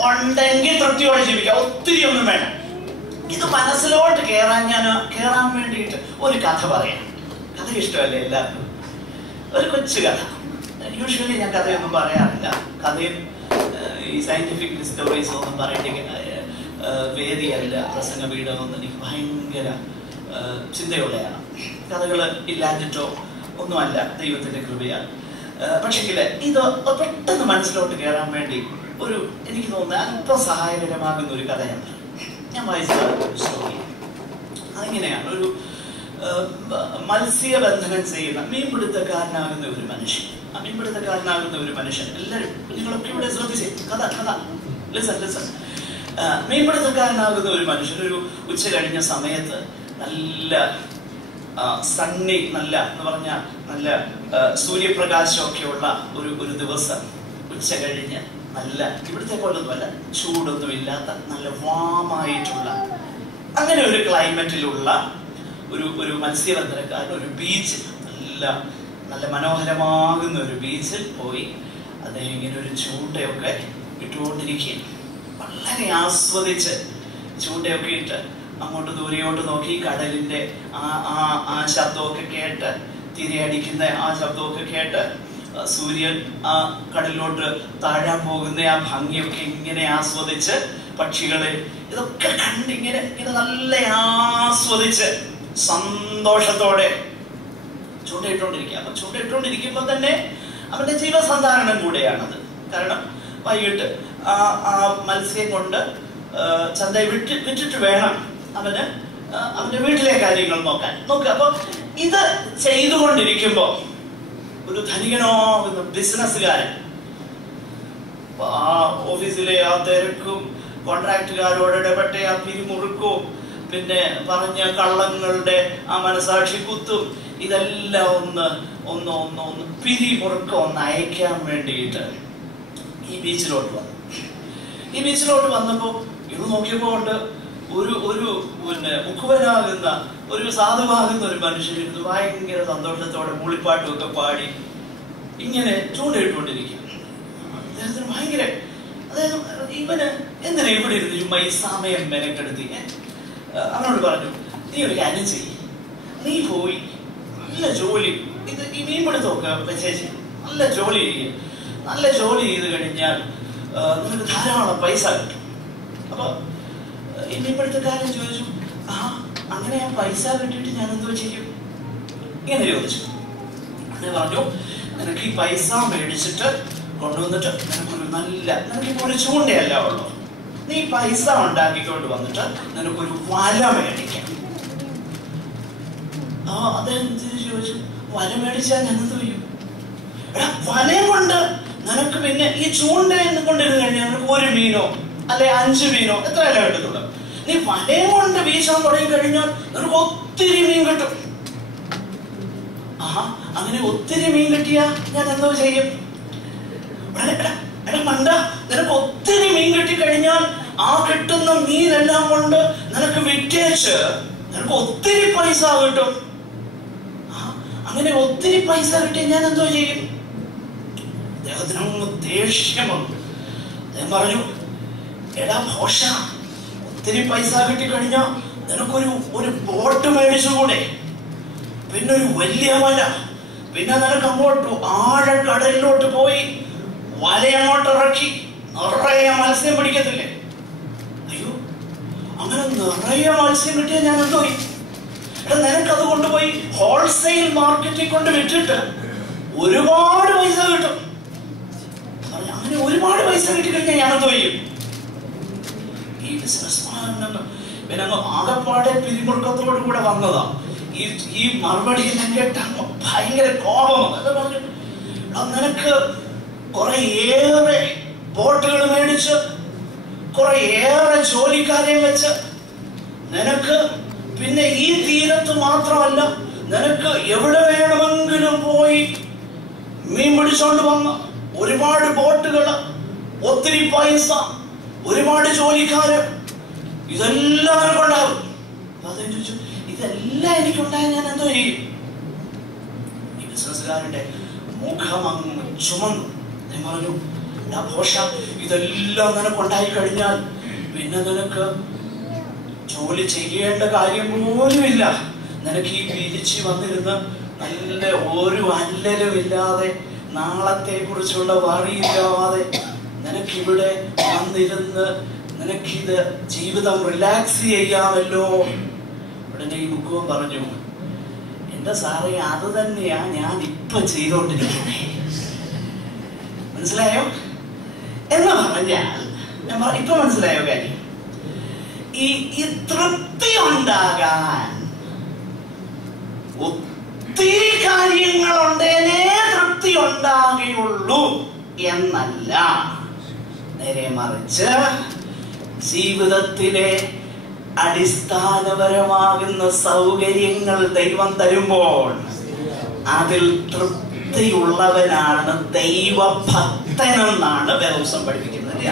ഉണ്ടെങ്കിൽ തൃപ്തിയോടെ ജീവിക്കാം, ഒത്തിരി ഒന്നും വേണം. ഇത് മനസ്സിലോട്ട് കയറാൻ വേണ്ടിയിട്ട് ഒരു കഥ പറയാം. ഇഷ്ടമല്ലേ എല്ലാവർക്കും? ഒരു കൊച്ചു കഥ. യൂഷ്വലി ഞാൻ കഥയൊന്നും പറയാറില്ല. കഥയും ഈ സയന്റിഫിക് ഡിസ്കവറീസ് ഒന്നും പറയേണ്ട വേദിയല്ല പ്രസംഗ പീഠമൊന്നും എനിക്ക് ഭയങ്കര ചിന്തയുള്ളതാണ്. കഥകൾ ഇല്ലാഞ്ഞിട്ടോ ഒന്നുമല്ല, ദൈവത്തിന്റെ കൃപയാണ്. പക്ഷെങ്കിൽ ഇത് പെട്ടെന്ന് മനസ്സിലോട്ട് കയറാൻ വേണ്ടി ഒരു എനിക്ക് തോന്നുന്ന അല്പം സഹായകരമാകുന്ന ഒരു കഥയാണ് ഞാൻ വായിച്ച സ്റ്റോറി. അതിങ്ങനെയാണ്, ഒരു മത്സ്യബന്ധനം ചെയ്യുന്ന മീൻപിടുത്തക്കാരനാകുന്ന ഒരു മനുഷ്യൻ. ആ മീൻപിടുത്തക്കാരനാകുന്ന ഒരു മനുഷ്യൻ, എല്ലാവരും നിങ്ങളൊക്കെ ഇവിടെ ശ്രദ്ധിച്ചേ, കഥ ലിസൺ. മീൻപിടുത്തക്കാരനാകുന്ന ഒരു മനുഷ്യൻ ഒരു ഉച്ച കഴിഞ്ഞ സമയത്ത് നല്ല സണ്ണി, നല്ല എന്ന് പറഞ്ഞാൽ നല്ല സൂര്യപ്രകാശമൊക്കെയുള്ള ഒരു ദിവസം, ഉച്ച കഴിഞ്ഞ് നല്ല ഇവിടുത്തെ പോലൊന്നുമല്ല, ചൂടൊന്നും ഇല്ലാത്ത നല്ല വാമായിട്ടുള്ള അങ്ങനെ ഒരു ക്ലൈമറ്റിലുള്ള ഒരു മത്സ്യബന്ധനക്കാരൻ ഒരു ബീച്ചിൽ, നല്ല മനോഹരമാകുന്ന ഒരു ബീച്ചിൽ പോയി അദ്ദേഹം ഇങ്ങനെ ഒരു ചൂണ്ടയൊക്കെ ഇട്ടുകൊണ്ടിരിക്കുകയാണ്. വളരെ ആസ്വദിച്ച് ചൂണ്ടയൊക്കെ ഇട്ട് അങ്ങോട്ട് ദൂരെയോട്ട് നോക്കി കടലിന്റെ ആ ശബ്ദമൊക്കെ കേട്ട്, തിരയടിക്കുന്ന ആ ശബ്ദമൊക്കെ കേട്ട്, സൂര്യൻ ആ കടലിലോട്ട് താഴാൻ പോകുന്ന ആ ഭംഗിയൊക്കെ ഇങ്ങനെ ആസ്വദിച്ച്, പക്ഷികളെ ഇതൊക്കെ കണ്ടിങ്ങനെ നല്ല ആസ്വദിച്ച് സന്തോഷത്തോടെ ചൂണ്ടയിട്ടുകൊണ്ടിരിക്കുക. അപ്പൊ ചൂണ്ടയിട്ടുകൊണ്ടിരിക്കുമ്പോൾ തന്നെ അവന്റെ ജീവസന്ധാരണം കൂടെയാണത്. കാരണം വൈകിട്ട് ആ മത്സ്യം കൊണ്ട് ചന്തയെ വിട്ടിട്ട് വേണം അവന്റെ വീട്ടിലെ കാര്യങ്ങൾ നോക്കുക. അപ്പൊ ഇത് ചെയ്തുകൊണ്ടിരിക്കുമ്പോ ഒരു ധനികനാകുന്ന ബിസിനസ്സുകാരൻ ആ ഓഫീസിലെ ആ തിരക്കും, കോൺട്രാക്ടുകാരോട് ഇടപെട്ട ആ പിരിമുറുക്കവും, പിന്നെ പറഞ്ഞ കള്ളങ്ങളുടെ ആ മനസാക്ഷി കുത്തും, ഇതെല്ലാം ഒന്ന് പിരിമുറുക്കം ഒന്ന് അയക്കാൻ വേണ്ടിയിട്ട് ഈ ബീച്ചിലോട്ട് വന്നപ്പോ ഇത് നോക്കിയപ്പോ ഉണ്ട് ഒരു മുഖവനാകുന്ന ഒരു സാധുവാകുന്ന ഒരു മനുഷ്യനിരുന്ന് ഭയങ്കര സന്തോഷത്തോടെ മൂളിപ്പാട്ടും ഒക്കെ പാടി ഇങ്ങനെ ചൂണ്ടയിട്ടുകൊണ്ടിരിക്കും. അദ്ദേഹത്തിന് ഭയങ്കര, അതായത് ഇവന് എന്തിനാ ഇവിടെ ഇരുന്ന് ചുമ്മാ ഈ സമയം മെനക്കെടുത്തി. അവനോട് പറഞ്ഞു, നീ ഒരു കാര്യം ചെയ്യും, നീ പോയി നല്ല ജോലി, ഇത് ഈ മീൻപിടുത്തമൊക്കെ വെച്ചേച്ച് നല്ല ജോലി ചെയ്യും. നല്ല ജോലി ചെയ്ത് കഴിഞ്ഞാൽ നിനക്ക് ധാരാളം പൈസ കിട്ടും. അപ്പൊ ഈ മീൻപിടുത്തക്കാരൻ ചോദിച്ചു, അങ്ങനെ ആ പൈസ കിട്ടിയിട്ട് ഞാൻ എന്തോ ചെയ്യും? ഇങ്ങനെ ചോദിച്ചു. അങ്ങനെ പറഞ്ഞു, നിനക്ക് ഈ പൈസ മേടിച്ചിട്ട് കൊണ്ടുവന്നിട്ട് നിനക്കിപ്പോ ഒരു ചൂണ്ടയല്ല ഉള്ളൂ, നീ പൈസ ഉണ്ടാക്കിക്കൊണ്ട് വന്നിട്ട് നിനക്കൊരു വല മേടിക്കാം. അദ്ദേഹം ചോദിച്ചു, വല മേടിച്ചാൽ ഞാൻ എന്ത് ചെയ്യും? എടാ, വലയും കൊണ്ട് നിനക്ക് പിന്നെ ഈ ചൂണ്ട കൊണ്ടിരുന്ന് കഴിഞ്ഞാൽ നിനക്ക് 1 മീനോ അല്ലെ 5 മീനോ എത്രയല്ല കിട്ടത്തുള്ളൂ. നീ വലയും കൊണ്ട് വീശാൻ തുടങ്ങി കഴിഞ്ഞാൽ നിനക്ക് ഒത്തിരി മീൻ കിട്ടും. അങ്ങനെ ഒത്തിരി മീൻ കിട്ടിയാ ഞാൻ എന്തോ ചെയ്യും? എടാ മണ്ട, നിനക്ക് ഒത്തിരി മീൻ കിട്ടിക്കഴിഞ്ഞാൽ ആ കിട്ടുന്ന മീനെല്ലാം കൊണ്ട് നിനക്ക് വിറ്റേച്ച് നിനക്ക് ഒത്തിരി പൈസ കിട്ടും. അങ്ങനെ ഒത്തിരി പൈസ കിട്ടി ഞാൻ എന്തോ ചെയ്യും? അദ്ദേഹത്തിന് ദേഷ്യം വന്നു. അദ്ദേഹം പറഞ്ഞു, എടാ ഭോഷ, ഒത്തിരി പൈസ കിട്ടിക്കഴിഞ്ഞാ നിനക്കൊരു ബോട്ട് മേടിച്ചുകൂടെ? പിന്നെ ഒരു വലിയ വല, പിന്നെ നിനക്ക് അങ്ങോട്ട് ആഴക്കടലിലോട്ട് പോയി വല അങ്ങോട്ട് ഇറക്കി നിറയെ മത്സ്യം പിടിക്കത്തില്ലേ? അയ്യോ, അങ്ങനെ നിറയെ മത്സ്യം കിട്ടിയാൽ ഞാൻ എന്തോ ചെയ്യും? എടാ, നിനക്കത് കൊണ്ടുപോയി ഹോൾസെയിൽ മാർക്കറ്റിൽ കൊണ്ട് വിറ്റിട്ട് ഒരുപാട് പൈസ കിട്ടും. അങ്ങനെ ഒരുപാട് പൈസ കിട്ടിക്കഴിഞ്ഞാൽ ഞാൻ എന്തോ ചെയ്യും? ഈ ബിസിനസ്മാൻ പിന്നെ ആകപ്പാടെ പിരിമുറുക്കത്തോടു കൂടെ വന്നതാ. ഈ മറുപടി എല്ലാം കേട്ട ഭയങ്കര കോപം. അത് പറഞ്ഞു, നിനക്ക് കുറേയേറെ ബോട്ടുകൾ മേടിച്ച് കുറേയേറെ ജോലിക്കാരെ വെച്ച് നിനക്ക് പിന്നെ ഈ തീരത്ത് മാത്രമല്ല, നിനക്ക് എവിടെ വേണമെങ്കിലും പോയി മീൻ പിടിച്ചോണ്ട് വന്ന ഒരുപാട് ബോട്ടുകള്, ഒത്തിരി പൈസ, ഒരുപാട് ജോലിക്കാര്, ഇതെല്ലാം നിനക്കുണ്ടാകും. അദ്ദേഹം ചോദിച്ചു, ഇതെല്ലാം എനിക്കുണ്ടായ ഞാൻ എന്തോ ചെയ്യും? ഈ ബിസിനസ്സുകാരന്റെ മുഖം അങ്ങ് ചുമന്നു. ഞാൻ പറഞ്ഞു, ഭോഷ, ഇതെല്ലാം നിനക്കുണ്ടായി കഴിഞ്ഞാൽ പിന്നെ നിനക്ക് ജോലി ചെയ്യേണ്ട കാര്യം പോലുമില്ല. നിനക്ക് ഈ വിരിച്ച് വന്നിരുന്ന് നല്ല ഒരു അല്ലലും ഇല്ലാതെ, നാളത്തെ കുറിച്ചുള്ള വറിയില്ലാതെ നിനക്കിവിടെ വന്നിരുന്ന് നിനക്കിത് ജീവിതം റിലാക്സ് ചെയ്യാമല്ലോ. ഉടനെ ഈ മുക്കുവൻ പറഞ്ഞു, എന്റെ സാറേ അത് തന്നെയാ ഞാൻ ഇപ്പൊ ചെയ്തോണ്ടിരിക്കുന്നത്. മനസ്സിലായോ എന്ന് പറഞ്ഞാൽ ഇപ്പൊ മനസ്സിലായോ കാര്യം? ഈ തൃപ്തി ഉണ്ടാകാൻ ഒത്തിരി കാര്യങ്ങളുണ്ടേനേ തൃപ്തി ഉണ്ടാകുകയുള്ളൂ എന്നല്ല, നേരെ മറിച്ച് ജീവിതത്തിലെ അടിസ്ഥാനപരമാകുന്ന സൗകര്യങ്ങൾ ദൈവം തരുമ്പോൾ അതിൽ തൃപ്തിയുള്ളവനാണ് ദൈവഭക്തനെന്നാണ് വേദപുസ്തകം പഠിപ്പിക്കുന്നത്.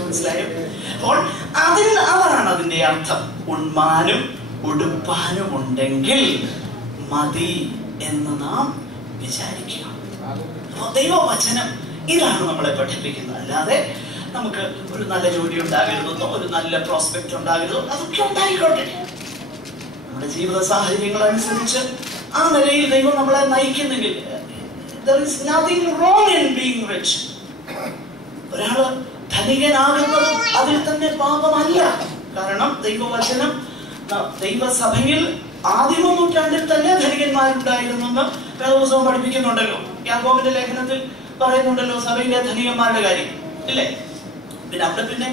മനസ്സിലായോ? അപ്പോൾ അതാണ് അതിന്റെ അർത്ഥം. ഉണ്മാനും ഉടുപ്പാനും ഉണ്ടെങ്കിൽ മതി എന്ന് നാം വിചാരിക്കുക. അപ്പോൾ ദൈവവചനം ഇതാണ് നമ്മളെ പഠിപ്പിക്കുന്നത്. അല്ലാതെ നമുക്ക് ഒരു നല്ല ജോലി ഉണ്ടാകരുതെന്നോ ഒരു നല്ല പ്രോസ്പെക്ട് ഉണ്ടാകരുതോ, അതൊക്കെ ഉണ്ടായിക്കോട്ടെ. നമ്മുടെ ജീവിത സാഹചര്യങ്ങൾ അനുസരിച്ച് ആ നിലയിൽ ദൈവം നമ്മളെ നയിക്കുന്നെങ്കിൽ there is nothing wrong in being rich. ഒരാള് ധനികനാകുന്നത് അതിൽ തന്നെ പാപമല്ല. കാരണം ദൈവവചനം ദൈവസഭയിൽ ആദിമ നൂറ്റാണ്ടിൽ തന്നെ ധനികന്മാരുണ്ടായിരുന്നെന്ന് വേദപുസ്തകം പഠിപ്പിക്കുന്നുണ്ടല്ലോ. യാക്കോബിന്റെ ലേഖനത്തിൽ പറയുന്നുണ്ടല്ലോ സഭയിലെ ധനികന്മാരുടെ കാര്യം, ഇല്ലേ? പിന്നെ അവിടെ പിന്നെ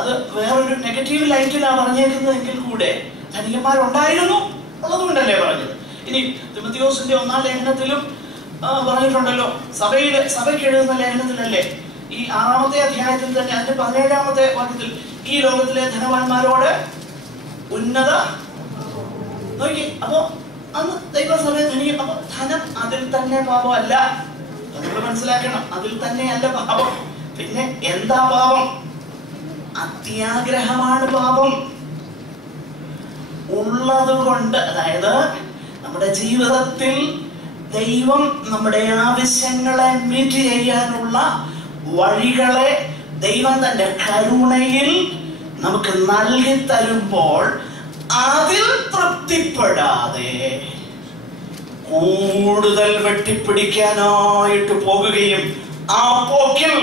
അത് വേറൊരു നെഗറ്റീവ് ലൈറ്റിലാണ് പറഞ്ഞേക്കുന്നതെങ്കിൽ കൂടെ ധനികന്മാരുണ്ടായിരുന്നു ഉള്ളതുകൊണ്ടല്ലേ പറഞ്ഞത്. ഇനി തിമോഥെയോസിന്റെ 1-ാം ലേഖനത്തിലും പറഞ്ഞിട്ടുണ്ടല്ലോ, സഭയ്ക്ക് എഴുതുന്ന ലേഖനത്തിലല്ലേ, ഈ 6-ാമത്തെ അധ്യായത്തിൽ തന്നെ അതിന്റെ 17-ാമത്തെ വാക്യത്തിൽ ഈ ലോകത്തിലെ ധനവാന്മാരോട് ഉന്നത നോക്കി. അപ്പോ അന്ന് ദൈവസഭയെ ധനികം. അപ്പൊ ധനം അതിൽ തന്നെ പാപമല്ല, നമ്മൾ മനസ്സിലാക്കണം. അതിൽ തന്നെയല്ല പാപം. പിന്നെ എന്താ പാപം? അത്യാഗ്രഹമാണ് പാപം. ഉള്ളത് കൊണ്ട്, അതായത് നമ്മുടെ ജീവിതത്തിൽ ദൈവം നമ്മുടെ ആവശ്യങ്ങളെ മീറ്റ് ചെയ്യാനുള്ള വഴികളെ ദൈവം തന്റെ കരുണയിൽ നമുക്ക് നൽകി തരുമ്പോൾ അതിൽ തൃപ്തിപ്പെടാതെ കൂടുതൽ വെട്ടിപ്പിടിക്കാനായിട്ട് പോകുകയും ആ പോക്കിൽ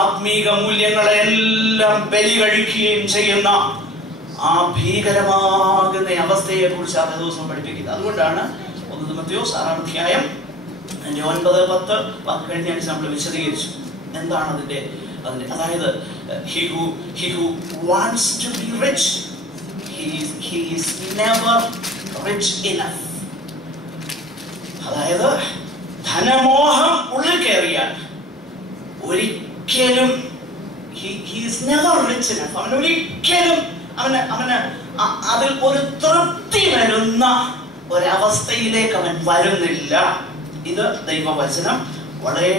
ആത്മീക മൂല്യങ്ങളെല്ലാം ബലി കഴിക്കുകയും ചെയ്യുന്ന ആ ഭീകരമാകുന്ന അവസ്ഥയെ കുറിച്ച് ആ ദിവസം പഠിപ്പിക്കുന്നത്. അതുകൊണ്ടാണ് 1 തിമോഥെയോസ് 6-ാം അധ്യായം 9-10 വാക്ക് കഴിഞ്ഞ ആഴ്ച നമ്മൾ വിശദീകരിച്ചു എന്താണ് അതിന്റെ. അതായത് he who wants to be rich, he is never rich enough. അതായത് ധനമോഹം ഉള്ളിൽ കയറിയാൽ ഒരിക്കലും he is never rich enough. അവനൊരിക്കലും അവന് അതിൽ ഒരു തൃപ്തി വരുന്ന ഒരവസ്ഥയിലേക്ക് അവൻ വരുന്നില്ല. ഇത് ദൈവവചനം വളരെ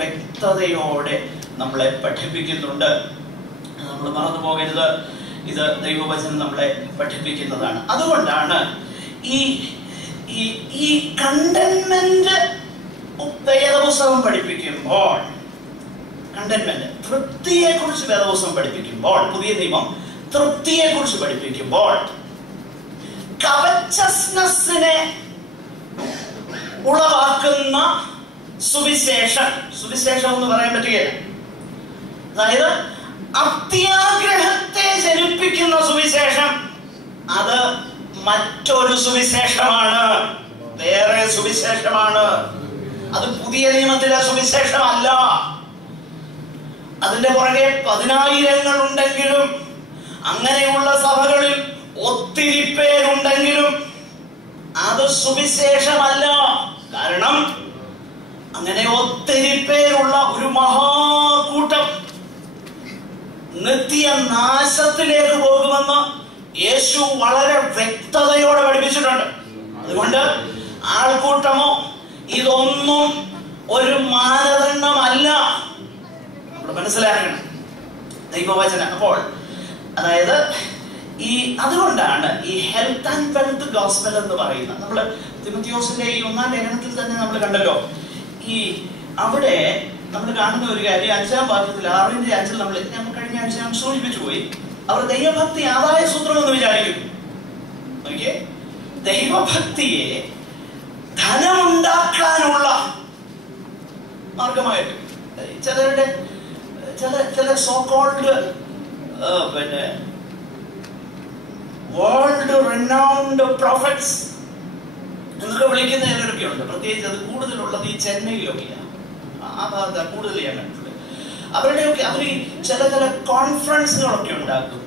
വ്യക്തതയോടെ നമ്മളെ പഠിപ്പിക്കുന്നുണ്ട്. നമ്മൾ മറന്നു പോകരുത്, ഇത് ദൈവവചനം നമ്മളെ പഠിപ്പിക്കുന്നതാണ്. അതുകൊണ്ടാണ് ഈ കണ്ടന്റ്മെന്റ് വേദപുസ്തകം പഠിപ്പിക്കുമ്പോൾ, കണ്ടന്റ്മെന്റ് തൃപ്തിയെ കുറിച്ച് വേദപുസ്തകം പഠിപ്പിക്കുമ്പോൾ, പുതിയ നിയമം തൃപ്തിയെ കുറിച്ച് പഠിപ്പിക്കുമ്പോൾ കവച്ചസ്നെസ്സിനെ ഉളവാക്കുന്ന സുവിശേഷം എന്ന് പറയാൻ പറ്റുകയില്ല. അതായത് അത്യാഗ്രഹത്തെ ജനിപ്പിക്കുന്ന സുവിശേഷം അത് മറ്റൊരു സുവിശേഷമാണ്, വേറെ സുവിശേഷമാണ്. അത് പുതിയ നിയമത്തിലെ സുവിശേഷമല്ല. അതിന്റെ പുറകെ 10,000 ഉണ്ടെങ്കിലും, അങ്ങനെയുള്ള സഭകളിൽ ഒത്തിരി പേരുണ്ടെങ്കിലും അത് സുവിശേഷമല്ല. കാരണം അങ്ങനെ ഒത്തിരി പേരുള്ള ഒരു മഹാകൂട്ടം നിത്യനാശത്തിലേക്ക് പോകുമെന്ന് യേശു വളരെ വ്യക്തതയോടെ പഠിപ്പിച്ചിട്ടുണ്ട്. അതുകൊണ്ട് ആൾക്കൂട്ടമോ ഇതൊന്നും ഒരു മാനദണ്ഡമല്ല, നമ്മൾ മനസ്സിലാക്കണം ദൈവവചനം. അപ്പോൾ അതായത് അതുകൊണ്ടാണ് ഈ ഹെൽത്ത് ആൻഡ് വെൽത്ത് ഗോസ്പൽ എന്ന് പറയുന്നത്. നമ്മൾ തിമോഥെയോസിന്റെ ഈ 1-ാം ലേഖനത്തിൽ തന്നെ നമ്മൾ കണ്ടല്ലോ. അവിടെ നമ്മൾ കാണുന്ന ഒരു കാര്യം 5-ാം വാക്യത്തിൽ 6-ന്റെ 5 നമ്മൾ കഴിഞ്ഞ ആഴ്ച ഞാൻ സൂചിപ്പിച്ചു പോയി. അവർ ദൈവഭക്തി ആദായ സൂത്രം എന്ന് വിചാരിക്കും. ദൈവഭക്തിയെ ധനമുണ്ടാക്കാനുള്ള മാർഗമായിട്ട് ചിലരുടെ ചില സോ കോൾഡ് പിന്നെ വേൾഡ് റിനൗൺഡ് പ്രോഫറ്റ്സ് എന്നൊക്കെ വിളിക്കുന്ന ചിലരൊക്കെ ഉണ്ട്. പ്രത്യേകിച്ച് അത് കൂടുതലുള്ളത് ഈ ചെന്നൈയിലൊക്കെയാണ്. ആ ഭാഗത്ത് കൂടുതൽ ചെയ്യാൻ കണ്ടിട്ടുണ്ട്. അവരുടെയൊക്കെ അവർ ചില കോൺഫറൻസുകളൊക്കെ ഉണ്ടാക്കും.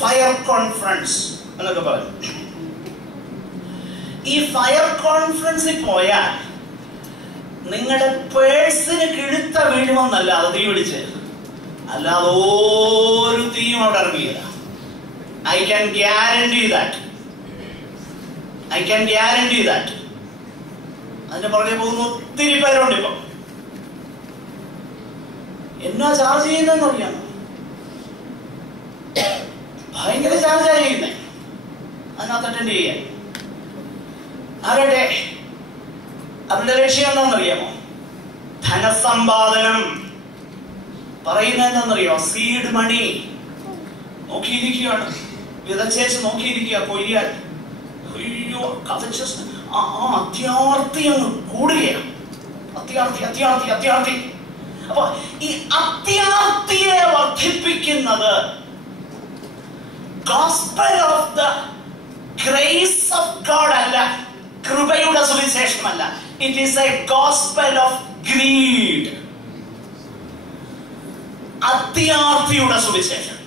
ഫയർ കോൺഫറൻസ് എന്നൊക്കെ പറയും. ഈ ഫയർ കോൺഫറൻസിൽ പോയാൽ നിങ്ങളുടെ പേഴ്സിന് കിഴുത്ത വീഴുമെന്നല്ല അത് തീ പിടിച്ച്, അല്ലാതെ ഒരു തീയും അവിടെ ഇറങ്ങിയില്ല. I can guarantee that. അതിന്റെ പുറകെ പോകുന്ന ഒത്തിരി പേരുണ്ട്. ഇപ്പൊ എന്നാ ചാർജ് ചെയ്യുന്നതെന്ന് അറിയാമോ? ഭയങ്കര ചാർജാണ് ചെയ്യുന്നത് അതിനകത്ത് അറ്റൻഡ് ചെയ്യാൻ. ആരുടെ അവരുടെ ലക്ഷ്യം എന്താണെന്നറിയാമോ? ധനസമ്പാദനം. പറയുന്നത് എന്താണെന്നറിയോ? സീഡ് മണി. നോക്കിയിരിക്കുകയാണ്, വിതച്ചേച്ച് നോക്കിയിരിക്കുക കൊയ്യാൻ. അയ്യോ, അത്യാർത്തി അങ്ങ് കൂടുകയാണ്. അത്യാർത്തി. അപ്പൊ ഈ അത്യാർത്തിയെ വർദ്ധിപ്പിക്കുന്നത് gospel of the grace of God അല്ല, കൃപയുടെ സുവിശേഷമല്ല. It is a gospel of greed, അത്യാർത്തിയുടെ സുവിശേഷം.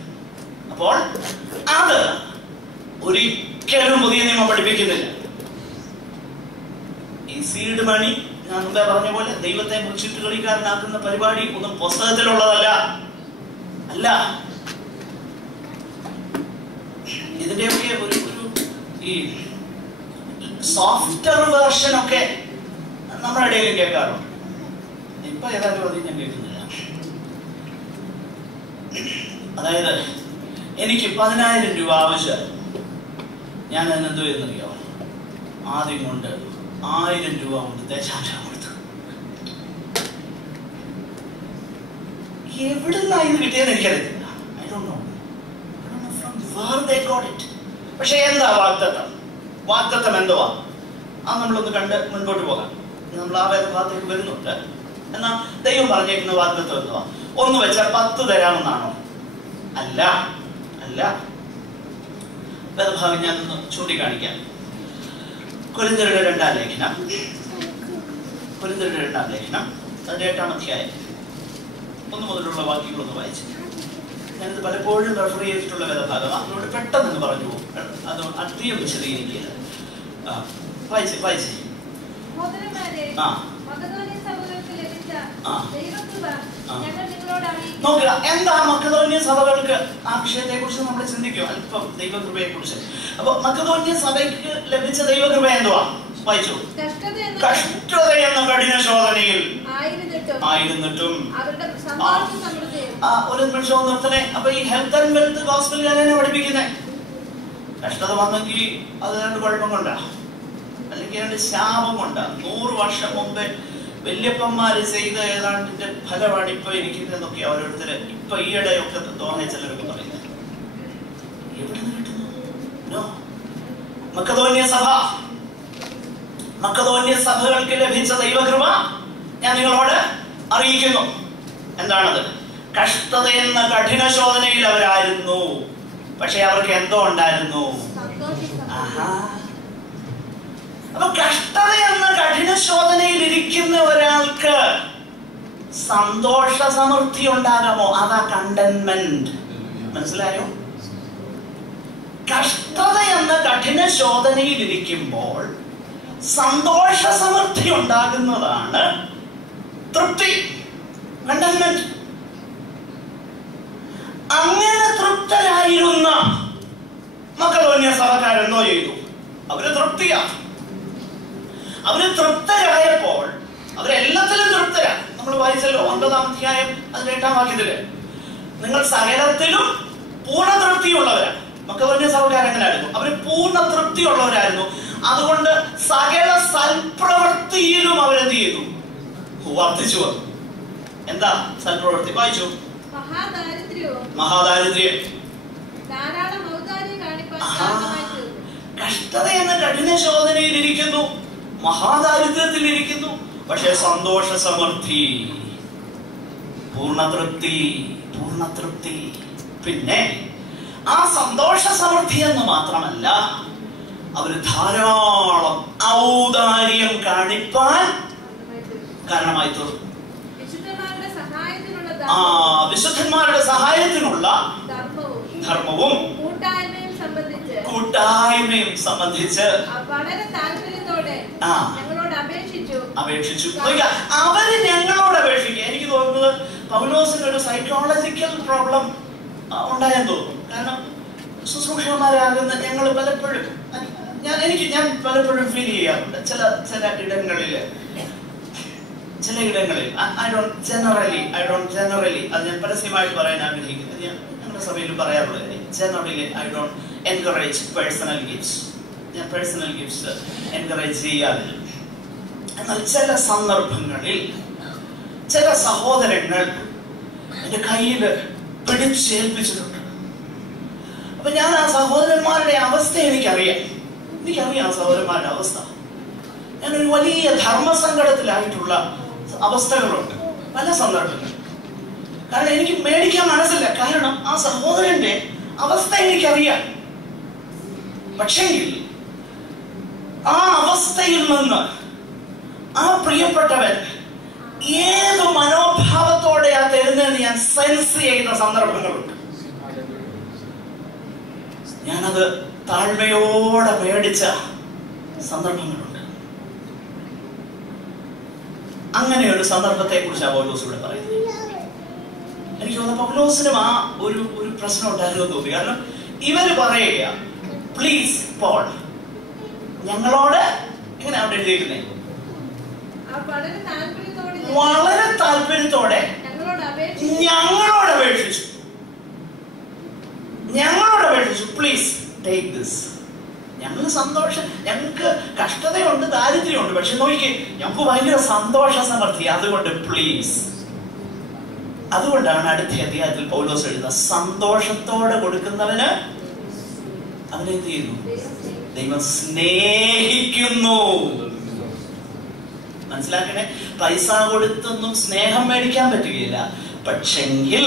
അപ്പോൾ അത് ഒരിക്കലും പുതിയ നിയമം പഠിപ്പിക്കുന്നില്ല. ഈ സീഡ് മണി ഞാൻ മുമ്പേ പറഞ്ഞ പോലെ ദൈവത്തെ മുറിച്ചിട്ട് കളിക്കാരനാക്കുന്ന പരിപാടി ഒന്നും പുസ്തകത്തിലുള്ളതല്ല. അല്ല, ഇതിന്റെയൊക്കെ ഒരു ഈ സോഫ്റ്റ്വെയർ വേർഷൻ ഒക്കെ നമ്മുടെ ഇടയിൽ കേൾക്കാറുണ്ട്. ഇപ്പൊ ഏതായാലും അത് ഞാൻ കേൾക്കുന്നില്ല. അതായത് എനിക്ക് 10,000 രൂപ ആവശ്യം, ഞാൻ അതിനെന്തോ എന്നറിയാമോ? ആദ്യം കൊണ്ട് 1000 രൂപ കൊണ്ട് ദേശാഭിമാനം കൊടുത്തു. എവിടുന്നാ ഇത് കിട്ടിയെന്ന് എനിക്കറിയത്തില്ല. I don't know from where they got it. പക്ഷെ എന്താ വാഗ്ദത്തം എന്തുവാ? അത് നമ്മളൊന്ന് കണ്ട് മുൻപോട്ട് പോകാം. നമ്മൾ ആ ഭാഗത്തേക്ക് വരുന്നുണ്ട്. എന്നാ ദൈവം പറഞ്ഞേക്കുന്ന വാഗ്ദത്തം എന്തുവാ? 1 വെച്ചാൽ 10 തരാമെന്നാണോ? അല്ല. വേദഭാഗം ഞാനൊന്ന് ചൂണ്ടിക്കാണിക്കാം. കൊരിന്ത്യരുടെ 2-ാം ലേഖനം, അതിന്റെ 8-ാം അധ്യായം 1 മുതലുള്ള വാക്യങ്ങളൊന്ന് വായിച്ചു. ഞാനിത് പലപ്പോഴും റെഫർ ചെയ്തിട്ടുള്ള വേദഭാഗം, അതിനോട് പെട്ടെന്ന് പറഞ്ഞു പോകും. അത് അധികം വിശദീകരിക്കുക. വായിച്ചേ. നോക്കുക, എന്താ മക്കതോന്യ സഭകൾക്ക് ആ വിഷയത്തെ കുറിച്ച് നമ്മൾ ചിന്തിക്കുക അല്പം, ദൈവകൃപയെ കുറിച്ച്. അപ്പൊ മക്കതോന്യ സഭയ്ക്ക് ലഭിച്ച ദൈവകൃപ എന്തുവാ? വായിച്ചു. കഷ്ടത എന്ന കഠിന ശോധനയിൽ ആയിരുന്നിട്ടും ഒരു നിമിഷം നിർത്തണേ. അപ്പൊ ഈ ഹെൽത്ത് ആൻഡ് വെൽത്ത് ഗോസ്പൽ ഞാനെന്നെ പഠിപ്പിക്കുന്നേ. കഷ്ടത വന്നെങ്കിൽ അത് 2 കുഴപ്പം കൊണ്ടാ, അല്ലെങ്കിൽ 2 ശാപം കൊണ്ടാ. 100 വർഷം മുമ്പേ വല്യപ്പന്മാര് ചെയ്ത ഏതാണ്ടിന്റെ ഫലമാണ് ഇപ്പൊ ഇരിക്കുന്നതെന്നൊക്കെ ഓരോരുത്തര് ഇപ്പൊ ഈയിടെയൊക്കെ തോന്നിയ ചിലരൊക്കെ പറയുന്നത്. എവിടെ നിന്ന് കിട്ടുന്നു? മക്കതോന്യ സഭകൾക്ക് ലഭിച്ച ദൈവകൃപ ഞാൻ നിങ്ങളോട് അറിയിക്കുന്നു. എന്താണത്? കഷ്ടത എന്ന കഠിന ശോധനയിൽ അവരായിരുന്നു. പക്ഷെ അവർക്ക് എന്തോ ഉണ്ടായിരുന്നു. അപ്പൊ കഷ്ടത എന്ന കഠിന ശോധനയിൽ ഇരിക്കുന്ന ഒരാൾക്ക് സന്തോഷ സമൃദ്ധി ഉണ്ടാകാമോ? അതാ കണ്ടന്റ്മെന്റ്. മനസ്സിലായോ? കഷ്ടത എന്ന കഠിന ശോധനയിൽ ഇരിക്കുമ്പോൾ സന്തോഷ സമൃദ്ധി ഉണ്ടാകുന്നതാണ് തൃപ്തി, കണ്ടന്റ്മെന്റ്. അങ്ങനെ തൃപ്തരായിരുന്ന മക്കതോന്യ സഭക്കാരെന്തോ ചെയ്തു? അവര് തൃപ്തിയാണ്. അവര് തൃപ്തരായപ്പോൾ അവരെല്ലാത്തിലും തൃപ്തരാണ്. നമ്മൾ വായിച്ചല്ലോ 9-ാം അധ്യായം അതിന്റെ 8-ാം വാക്യത്തില്, നിങ്ങൾ സകലത്തിലും പൂർണ്ണ തൃപ്തിയുള്ളവരാണ്. മക്കതോന്യ സഭക്കാരെങ്ങനെയായിരുന്നു? അവര് പൂർണ്ണ തൃപ്തിയുള്ളവരായിരുന്നു. അതുകൊണ്ട് സകല സൽപ്രവൃത്തിയിലും അവരെന്ത് ചെയ്തു? വർദ്ധിച്ചു വന്നു. എന്താ സൽപ്രവൃത്തി? വായിച്ചു. മഹാദാരിദ്ര്യം. കഷ്ടത എന്ന കഠിന ശോധനയിൽ ഇരിക്കുന്നു. മഹാദാരിദ്ര്യത്തിലിരിക്കുന്നു, പക്ഷെ സന്തോഷ സമൃദ്ധി, പൂർണ്ണതൃപ്തി. പിന്നെ ആ സന്തോഷ സമൃദ്ധി എന്ന് മാത്രമല്ല, അവര് ധാരാളം ഔദാര്യം കാണിപ്പാൻ കാരണമായി തീർന്നു. വിശുദ്ധന്മാരുടെ സഹായത്തിനുള്ള ധർമ്മവും കൂട്ടായ്മയും സംബന്ധിച്ച് അപേക്ഷിച്ചു. അവര് ഞങ്ങളോട് അപേക്ഷിക്കുക. എനിക്ക് തോന്നുന്നത് പൗലോസിന് ഒരു സൈക്കോളജിക്കൽ പ്രോബ്ലം ഉണ്ടായെന്ന് തോന്നുന്നു. കാരണം ശുശ്രൂഷകന്മാരാകുന്ന ഞങ്ങൾ പലപ്പോഴും ഞാൻ പലപ്പോഴും ഫീൽ ചെയ്യാറുണ്ട് ചില ഇടങ്ങളിൽ ഐ ഡോണ്ട് ജനറലി അത് ഞാൻ പരസ്യമായിട്ട് പറയാൻ ആഗ്രഹിക്കുന്നത്. ഞങ്ങളുടെ സഭയിൽ പറയാറുള്ളത് generally I don't encourage personal gifts. ഞാൻ പേഴ്സണൽ ഗിഫ്റ്റ്സ് എൻകറേജ് ചെയ്യാറില്ല. എന്നാൽ ചില സന്ദർഭങ്ങളിൽ ചില സഹോദരങ്ങൾ എന്റെ കയ്യിൽ പിടിച്ചേൽപ്പിച്ചിട്ടുണ്ട്. അപ്പൊ ഞാൻ ആ സഹോദരന്മാരുടെ അവസ്ഥ എനിക്കറിയാം ആ സഹോദരന്മാരുടെ അവസ്ഥ. ഞാനൊരു വലിയ ധർമ്മസങ്കടത്തിലായിട്ടുള്ള അവസ്ഥകളുണ്ട് പല സന്ദർഭങ്ങളിൽ. കാരണം എനിക്ക് മേടിക്കാൻ മനസ്സില്ല. കാരണം ആ സഹോദരന്റെ അവസ്ഥ എനിക്കറിയാം. പക്ഷെങ്കിൽ ആ അവസ്ഥയിൽ നിന്ന് ആ പ്രിയപ്പെട്ടവൻ ഏത് മനോഭാവത്തോടെയാ തരുന്നതെന്ന് ഞാൻ സെൻസ് ചെയ്യുന്ന സന്ദർഭങ്ങളുണ്ട്. ഞാനത് താഴ്മയോടെ മേടിച്ച സന്ദർഭങ്ങളുണ്ട്. അങ്ങനെ ഒരു സന്ദർഭത്തെ കുറിച്ചാണ് പൗലോസ് ഇവിടെ പറയുന്നത്. എനിക്ക് തോന്നുന്നു പൗലോസിനും ആ ഒരു പ്രശ്നം ഉണ്ടായിരുന്നു തോന്നി. കാരണം ഇവര് പറയുക, പ്ലീസ് പോൾ, ഞങ്ങളോട് എങ്ങനെ അവിടെ എഴുതിയിരിക്കുന്നേ, വളരെ താല്പര്യത്തോടെ ഞങ്ങളോട് അപേക്ഷിച്ചു, പ്ലീസ് ടേക്ക് ദിസ്. ഞങ്ങൾ സന്തോഷം, ഞങ്ങൾക്ക് കഷ്ടതയുണ്ട്, ദാരിദ്ര്യമുണ്ട്, പക്ഷെ നോക്കിക്കേ ഞങ്ങൾക്ക് ഭയങ്കര സന്തോഷ സമൃദ്ധി, അതുകൊണ്ട് പ്ലീസ്. അതുകൊണ്ടാണ് അടുത്ത അധ്യായത്തിൽ പൗലോസ് എഴുതുന്ന സന്തോഷത്തോടെ കൊടുക്കുന്നവന് അവനെന്ത് ചെയ്യുന്നു? ദൈവം സ്നേഹിക്കുന്നു. മനസ്സിലാക്കണേ, പൈസ കൊടുത്തൊന്നും സ്നേഹം മേടിക്കാൻ പറ്റുകയില്ല. പക്ഷെങ്കിൽ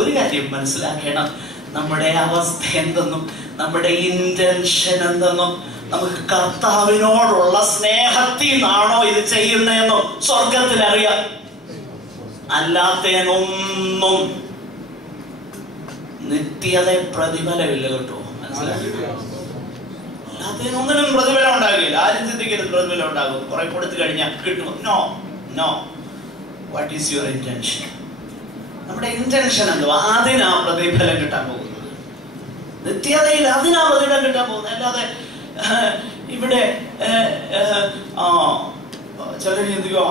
ഒരു കാര്യം മനസ്സിലാക്കണം, നമ്മുടെ അവസ്ഥ എന്തെന്നും നമ്മുടെ ഇന്റൻഷൻ എന്തെന്നും നമുക്ക് കർത്താവിനോടുള്ള സ്നേഹത്തിൽ നിന്നാണോ ഇത് ചെയ്യുന്നതെന്നും സ്വർഗത്തിൽ അറിയാം. അല്ലാത്തതിനൊന്നും നിത്യത പ്രതിഫലമില്ല കേട്ടോ. മനസ്സിലാക്കി, അല്ലാത്തതിനൊന്നിനും പ്രതിഫലം ഉണ്ടാകില്ല. ആരും ചിന്തിക്കരുത് പ്രതിഫലം ഉണ്ടാകും, കുറെ കൊടുത്തു കഴിഞ്ഞാൽ കിട്ടും. No. What is your intention? നമ്മുടെ ഇന്റൻഷൻ എന്തുവാ? അതിനാ പ്രതിഫലം കിട്ടാൻ പോകുന്നത്. നിത്യതയിൽ അതിനാ പ്രതിഫലം കിട്ടാൻ പോകുന്നത്. അല്ലാതെ ഇവിടെ ചിലർ ചിന്തിക്കോ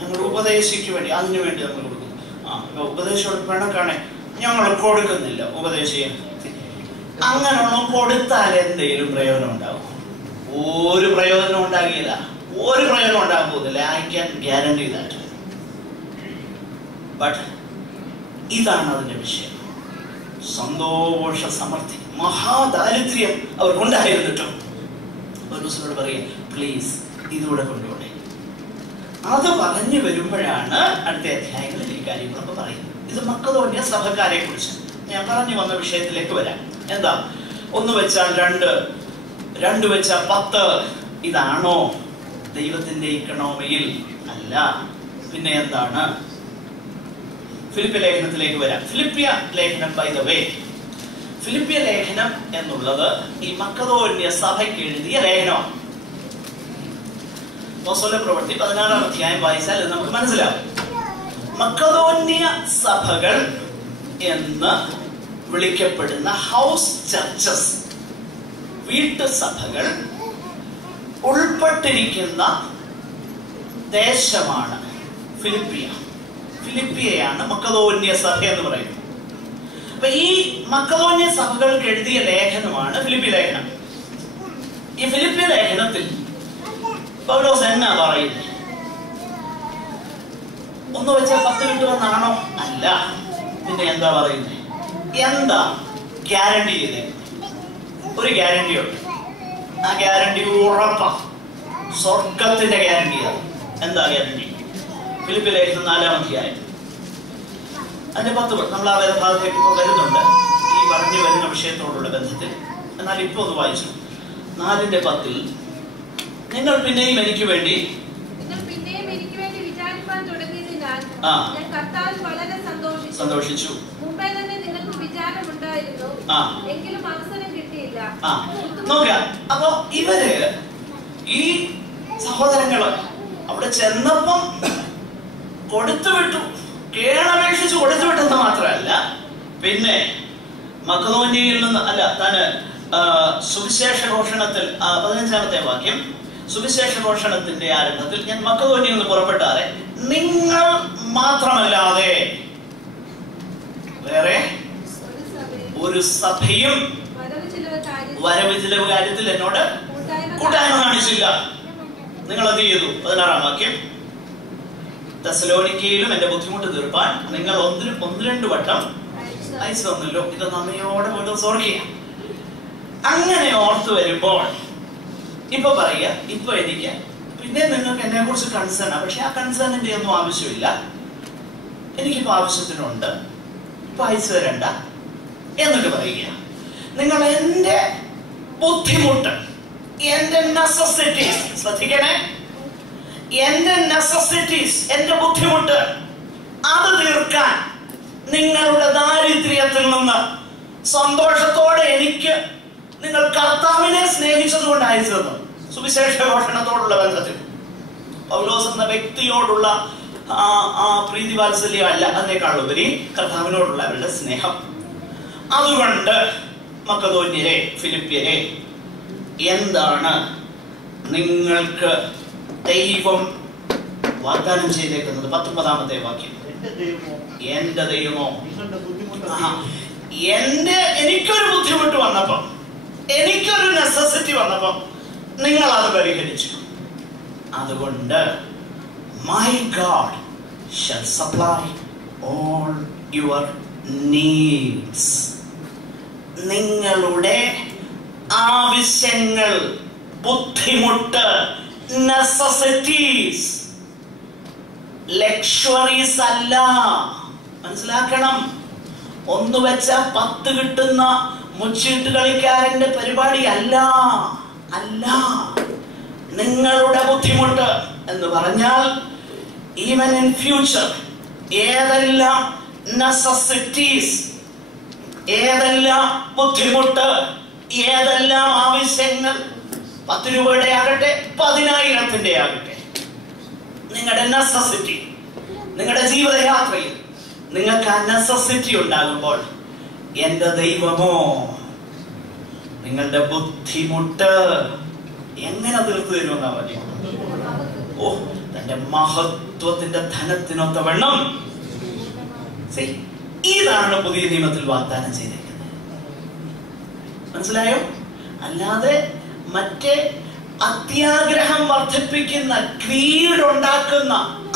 ഞങ്ങൾ ഉപദേശിക്ക് വേണ്ടി, അതിനു വേണ്ടി നമ്മൾ കൊടുക്കും. ഉപദേശം പിണക്കാണെ ഞങ്ങൾ കൊടുക്കുന്നില്ല ഉപദേശം. അങ്ങനെയുള്ള കൊടുത്താൽ എന്തെങ്കിലും പ്രയോജനം ഉണ്ടാവും? ഒരു പ്രയോജനം ഉണ്ടാകില്ല. ഉണ്ടാകാൻ പോകുന്നില്ല. I can guarantee that. But ഇതാണ് അതിന്റെ വിഷയം. സന്തോഷ സമൃദ്ധി, മഹാദാരിദ്ര്യം അവർക്കുണ്ടായിരുന്നിട്ടും പൗലോസിനോട് പറയാം, പ്ലീസ് ഇതുകൂടെ കൊണ്ടുപോകണേ. അത് പറഞ്ഞു വരുമ്പോഴാണ് അടുത്ത അധ്യായങ്ങളിൽ ഈ കാര്യങ്ങളൊക്കെ പറയുന്നത്. ഇത് മക്കദോന്യ സഭക്കാരെ കുറിച്ച് ഞാൻ പറഞ്ഞു വന്ന വിഷയത്തിലേക്ക് വരാം. എന്താ? 1 വെച്ചാൽ 2, 2 വെച്ചാൽ 10. ഇതാണോ ദൈവത്തിന്റെ ഇക്കണോമിയിൽ? അല്ല. പിന്നെ എന്താണ്? ഫിലിപ്പിയ ലേഖനത്തിലേക്ക് വരാം. ഫിലിപ്പിയ ലേഖനം, ബൈ ദ വേ, ഫിലിപ്പിയ ലേഖനം എന്നുള്ളത് ഈ മക്കദോന്യ സഭയ്ക്ക് എഴുതിയ ലേഖനമാണ്. അപ്പോസ്തല പ്രവൃത്തി 16-ാം അധ്യായം വായിച്ചാൽ നമുക്ക് മനസ്സിലാവും. മക്കദോന്യ സഭകൾ എന്ന് വിളിക്കപ്പെടുന്ന ഹൗസ് ചർച്ചസ്, വീട്ടുസഭകൾ ഉൾപ്പെട്ടിരിക്കുന്ന ദേശമാണ് ഫിലിപ്പിയ. ഫിലിപ്പിയയാണ് മക്കദോന്യ സഭ എന്ന് പറയുന്നത്. അപ്പൊ ഈ മക്കദോന്യ സഭകൾക്ക് എഴുതിയ ലേഖനമാണ് ഫിലിപ്പിയ ലേഖനം. ഈ ഫിലിപ്പിയ ലേഖനത്തിൽ പൗലോസ് എന്നാ പറയുന്നത്? 1 വെച്ചാൽ 10 കിട്ടുമെന്നാണോ? അല്ല. പിന്നെ എന്താ പറയുന്നത്? എന്താ ഗ്യാരണ്ടി ചെയ്തേ? ഒരു ഗ്യാരണ്ടി ഉണ്ട്. ആ ഗ്യാരണ്ടി ഉറപ്പാ. സ്വർഗത്തിന്റെ ഗ്യാരണ്ടിയാണ്. എന്താ ഗ്യാരണ്ടി? ഫിലിപ്പിയ ലേഖനം 4-ാം അധ്യായം അതിന്റെ 10 നമ്മൾ ആ വേദഭാഗത്തേക്ക് ഇപ്പോൾ വരുന്നുണ്ട് ഈ പറഞ്ഞു വരുന്ന വിഷയത്തോടുള്ള ബന്ധത്തിൽ. എന്നാൽ ഇപ്പൊ ഒന്ന് വായിച്ചു 4:10. നിങ്ങൾ പിന്നെയും എനിക്ക് വേണ്ടി വിചാരിപ്പാൻ തുടങ്ങിയതിനാൽ ഞാൻ കർത്താവിൽ വളരെ സന്തോഷിച്ചു. മുമ്പേ തന്നെ നിങ്ങൾക്ക് വിചാരമുണ്ടായിരുന്നു, എങ്കിലും അവസരം കിട്ടിയില്ല. നോക്കാം. അപ്പൊ ഇവര് ഈ സഹോദരങ്ങള് അവിടെ ചെന്നപ്പം കൊടുത്തുവിട്ടു, കേണപേക്ഷിച്ച് കൊടുത്തുവിട്ടെന്ന് മാത്രമല്ല, പിന്നെ മക്കദോന്യയിൽ നിന്ന് അല്ല താന് സുവിശേഷ ഘോഷണത്തിൽ 15-ാമത്തെ വാക്യം, സുവിശേഷ ഘോഷണത്തിന്റെ ആരംഭത്തിൽ ഞാൻ മക്കദോന്യയിൽ നിന്ന് പുറപ്പെട്ടാറെ നിങ്ങൾ മാത്രമല്ലാതെ വേറെ ഒരു സഭയും വരവ് ചിലവ് കാര്യത്തിൽ എന്നോട് കൂട്ടായ്മ കാണിച്ചില്ല. നിങ്ങൾ എന്ത് ചെയ്തു? 16-ാം വാക്യം, തെസ്സലോനിക്കയിലും എന്റെ ബുദ്ധിമുട്ട് തീർപ്പാൻ നിങ്ങൾ 1-2 വട്ടം അയച്ചു തന്നല്ലോ. ഇത് നമ്മയോടെ വീണ്ടും ഓർക്കുക. അങ്ങനെ ഓർത്തു വരുമ്പോൾ ഇപ്പൊ പറയുക, ഇപ്പൊ എനിക്ക് പിന്നെ നിങ്ങൾക്ക് എന്നെ കുറിച്ച് കൺസേൺ ആണ്, പക്ഷെ ആ കൺസേണിന്റെ ഒന്നും ആവശ്യമില്ല, എനിക്കിപ്പോ ആവശ്യത്തിനുണ്ട്, ഇപ്പൊ അയച്ചു തരണ്ട എന്നിട്ട് പറയുക. നിങ്ങൾ എന്റെ ബുദ്ധിമുട്ട്, എന്റെ നെസസിറ്റീസ്, ശ്രദ്ധിക്കണേ, എന്റെ നെസസിറ്റീസ്, എന്റെ ബുദ്ധിമുട്ട് അത് തീർക്കാൻ നിങ്ങളുടെ ദാരിദ്ര്യത്തിൽ നിന്ന് സന്തോഷത്തോടെ എനിക്ക് നിങ്ങൾ കർത്താവിനെ സ്നേഹിച്ചത് കൊണ്ട് അയച്ചു തന്നു. സുവിശേഷ ഘോഷണത്തോടുള്ള ബന്ധത്തിൽ പൗലോസ് എന്ന വ്യക്തിയോടുള്ള പ്രീതി വാത്സല്യം അല്ല, അതിനേക്കാളുപരി കർത്താവിനോടുള്ള അവരുടെ സ്നേഹം. അതുകൊണ്ട് മക്കദോന്യരെ, ഫിലിപ്പ്യരെ, എന്താണ് നിങ്ങൾക്ക് ദൈവം വാഗ്ദാനം ചെയ്തേക്കുന്നത്? 19-ാമത്തെ വാക്യം, എന്റെ ദൈവമോ, എനിക്കൊരു ബുദ്ധിമുട്ട് വന്നപ്പം, എനിക്കൊരു നെസസിറ്റി വന്നപ്പം നിങ്ങൾ അത് പരിഹരിച്ചു. അതുകൊണ്ട് my God shall supply all your needs. നിങ്ങളുടെ ആവശ്യങ്ങൾ, ബുദ്ധിമുട്ട്, നെസസിറ്റീസ്, ലക്ഷറീസ് അല്ല. മനസ്സിലാക്കണം. 1 വെച്ച 10 കിട്ടുന്ന മുച്ചീട്ട് കളിക്കാരന്റെ പരിപാടി അല്ല. നിങ്ങളുടെ ബുദ്ധിമുട്ട് എന്ന് പറഞ്ഞാൽ ഈവൻ ഇൻ ഫ്യൂച്ചർ ഏതെല്ലാം നെസസിറ്റീസ്, ഏതെല്ലാം ബുദ്ധിമുട്ട്, ഏതെല്ലാം ആവശ്യങ്ങൾ, 10 രൂപയുടെ ആകട്ടെ 10,000-ന്റെ ആകട്ടെ, നിങ്ങളുടെ നെസസിറ്റി, നിങ്ങളുടെ ജീവിതയാത്രയിൽ നിങ്ങൾക്ക് ആ നെസസിറ്റി ഉണ്ടാകുമ്പോൾ എന്റെ ദൈവമോ നിങ്ങളുടെ ബുദ്ധിമുട്ട് എങ്ങനെ തീർത്തു തരുമെന്നാ പറഞ്ഞു. ഓ, തന്റെ മഹത്വത്തിന്റെ ധനത്തിനൊത്ത വെണ്ണം. ഇതാണ് പുതിയ നിയമത്തിൽ വാഗ്ദാനം ചെയ്തിരിക്കുന്നത്. മനസ്സിലായോ? അല്ലാതെ മറ്റേ അത്യാഗ്രഹം വർദ്ധിപ്പിക്കുന്ന, ഗ്രീഡ് ഉണ്ടാക്കുന്ന,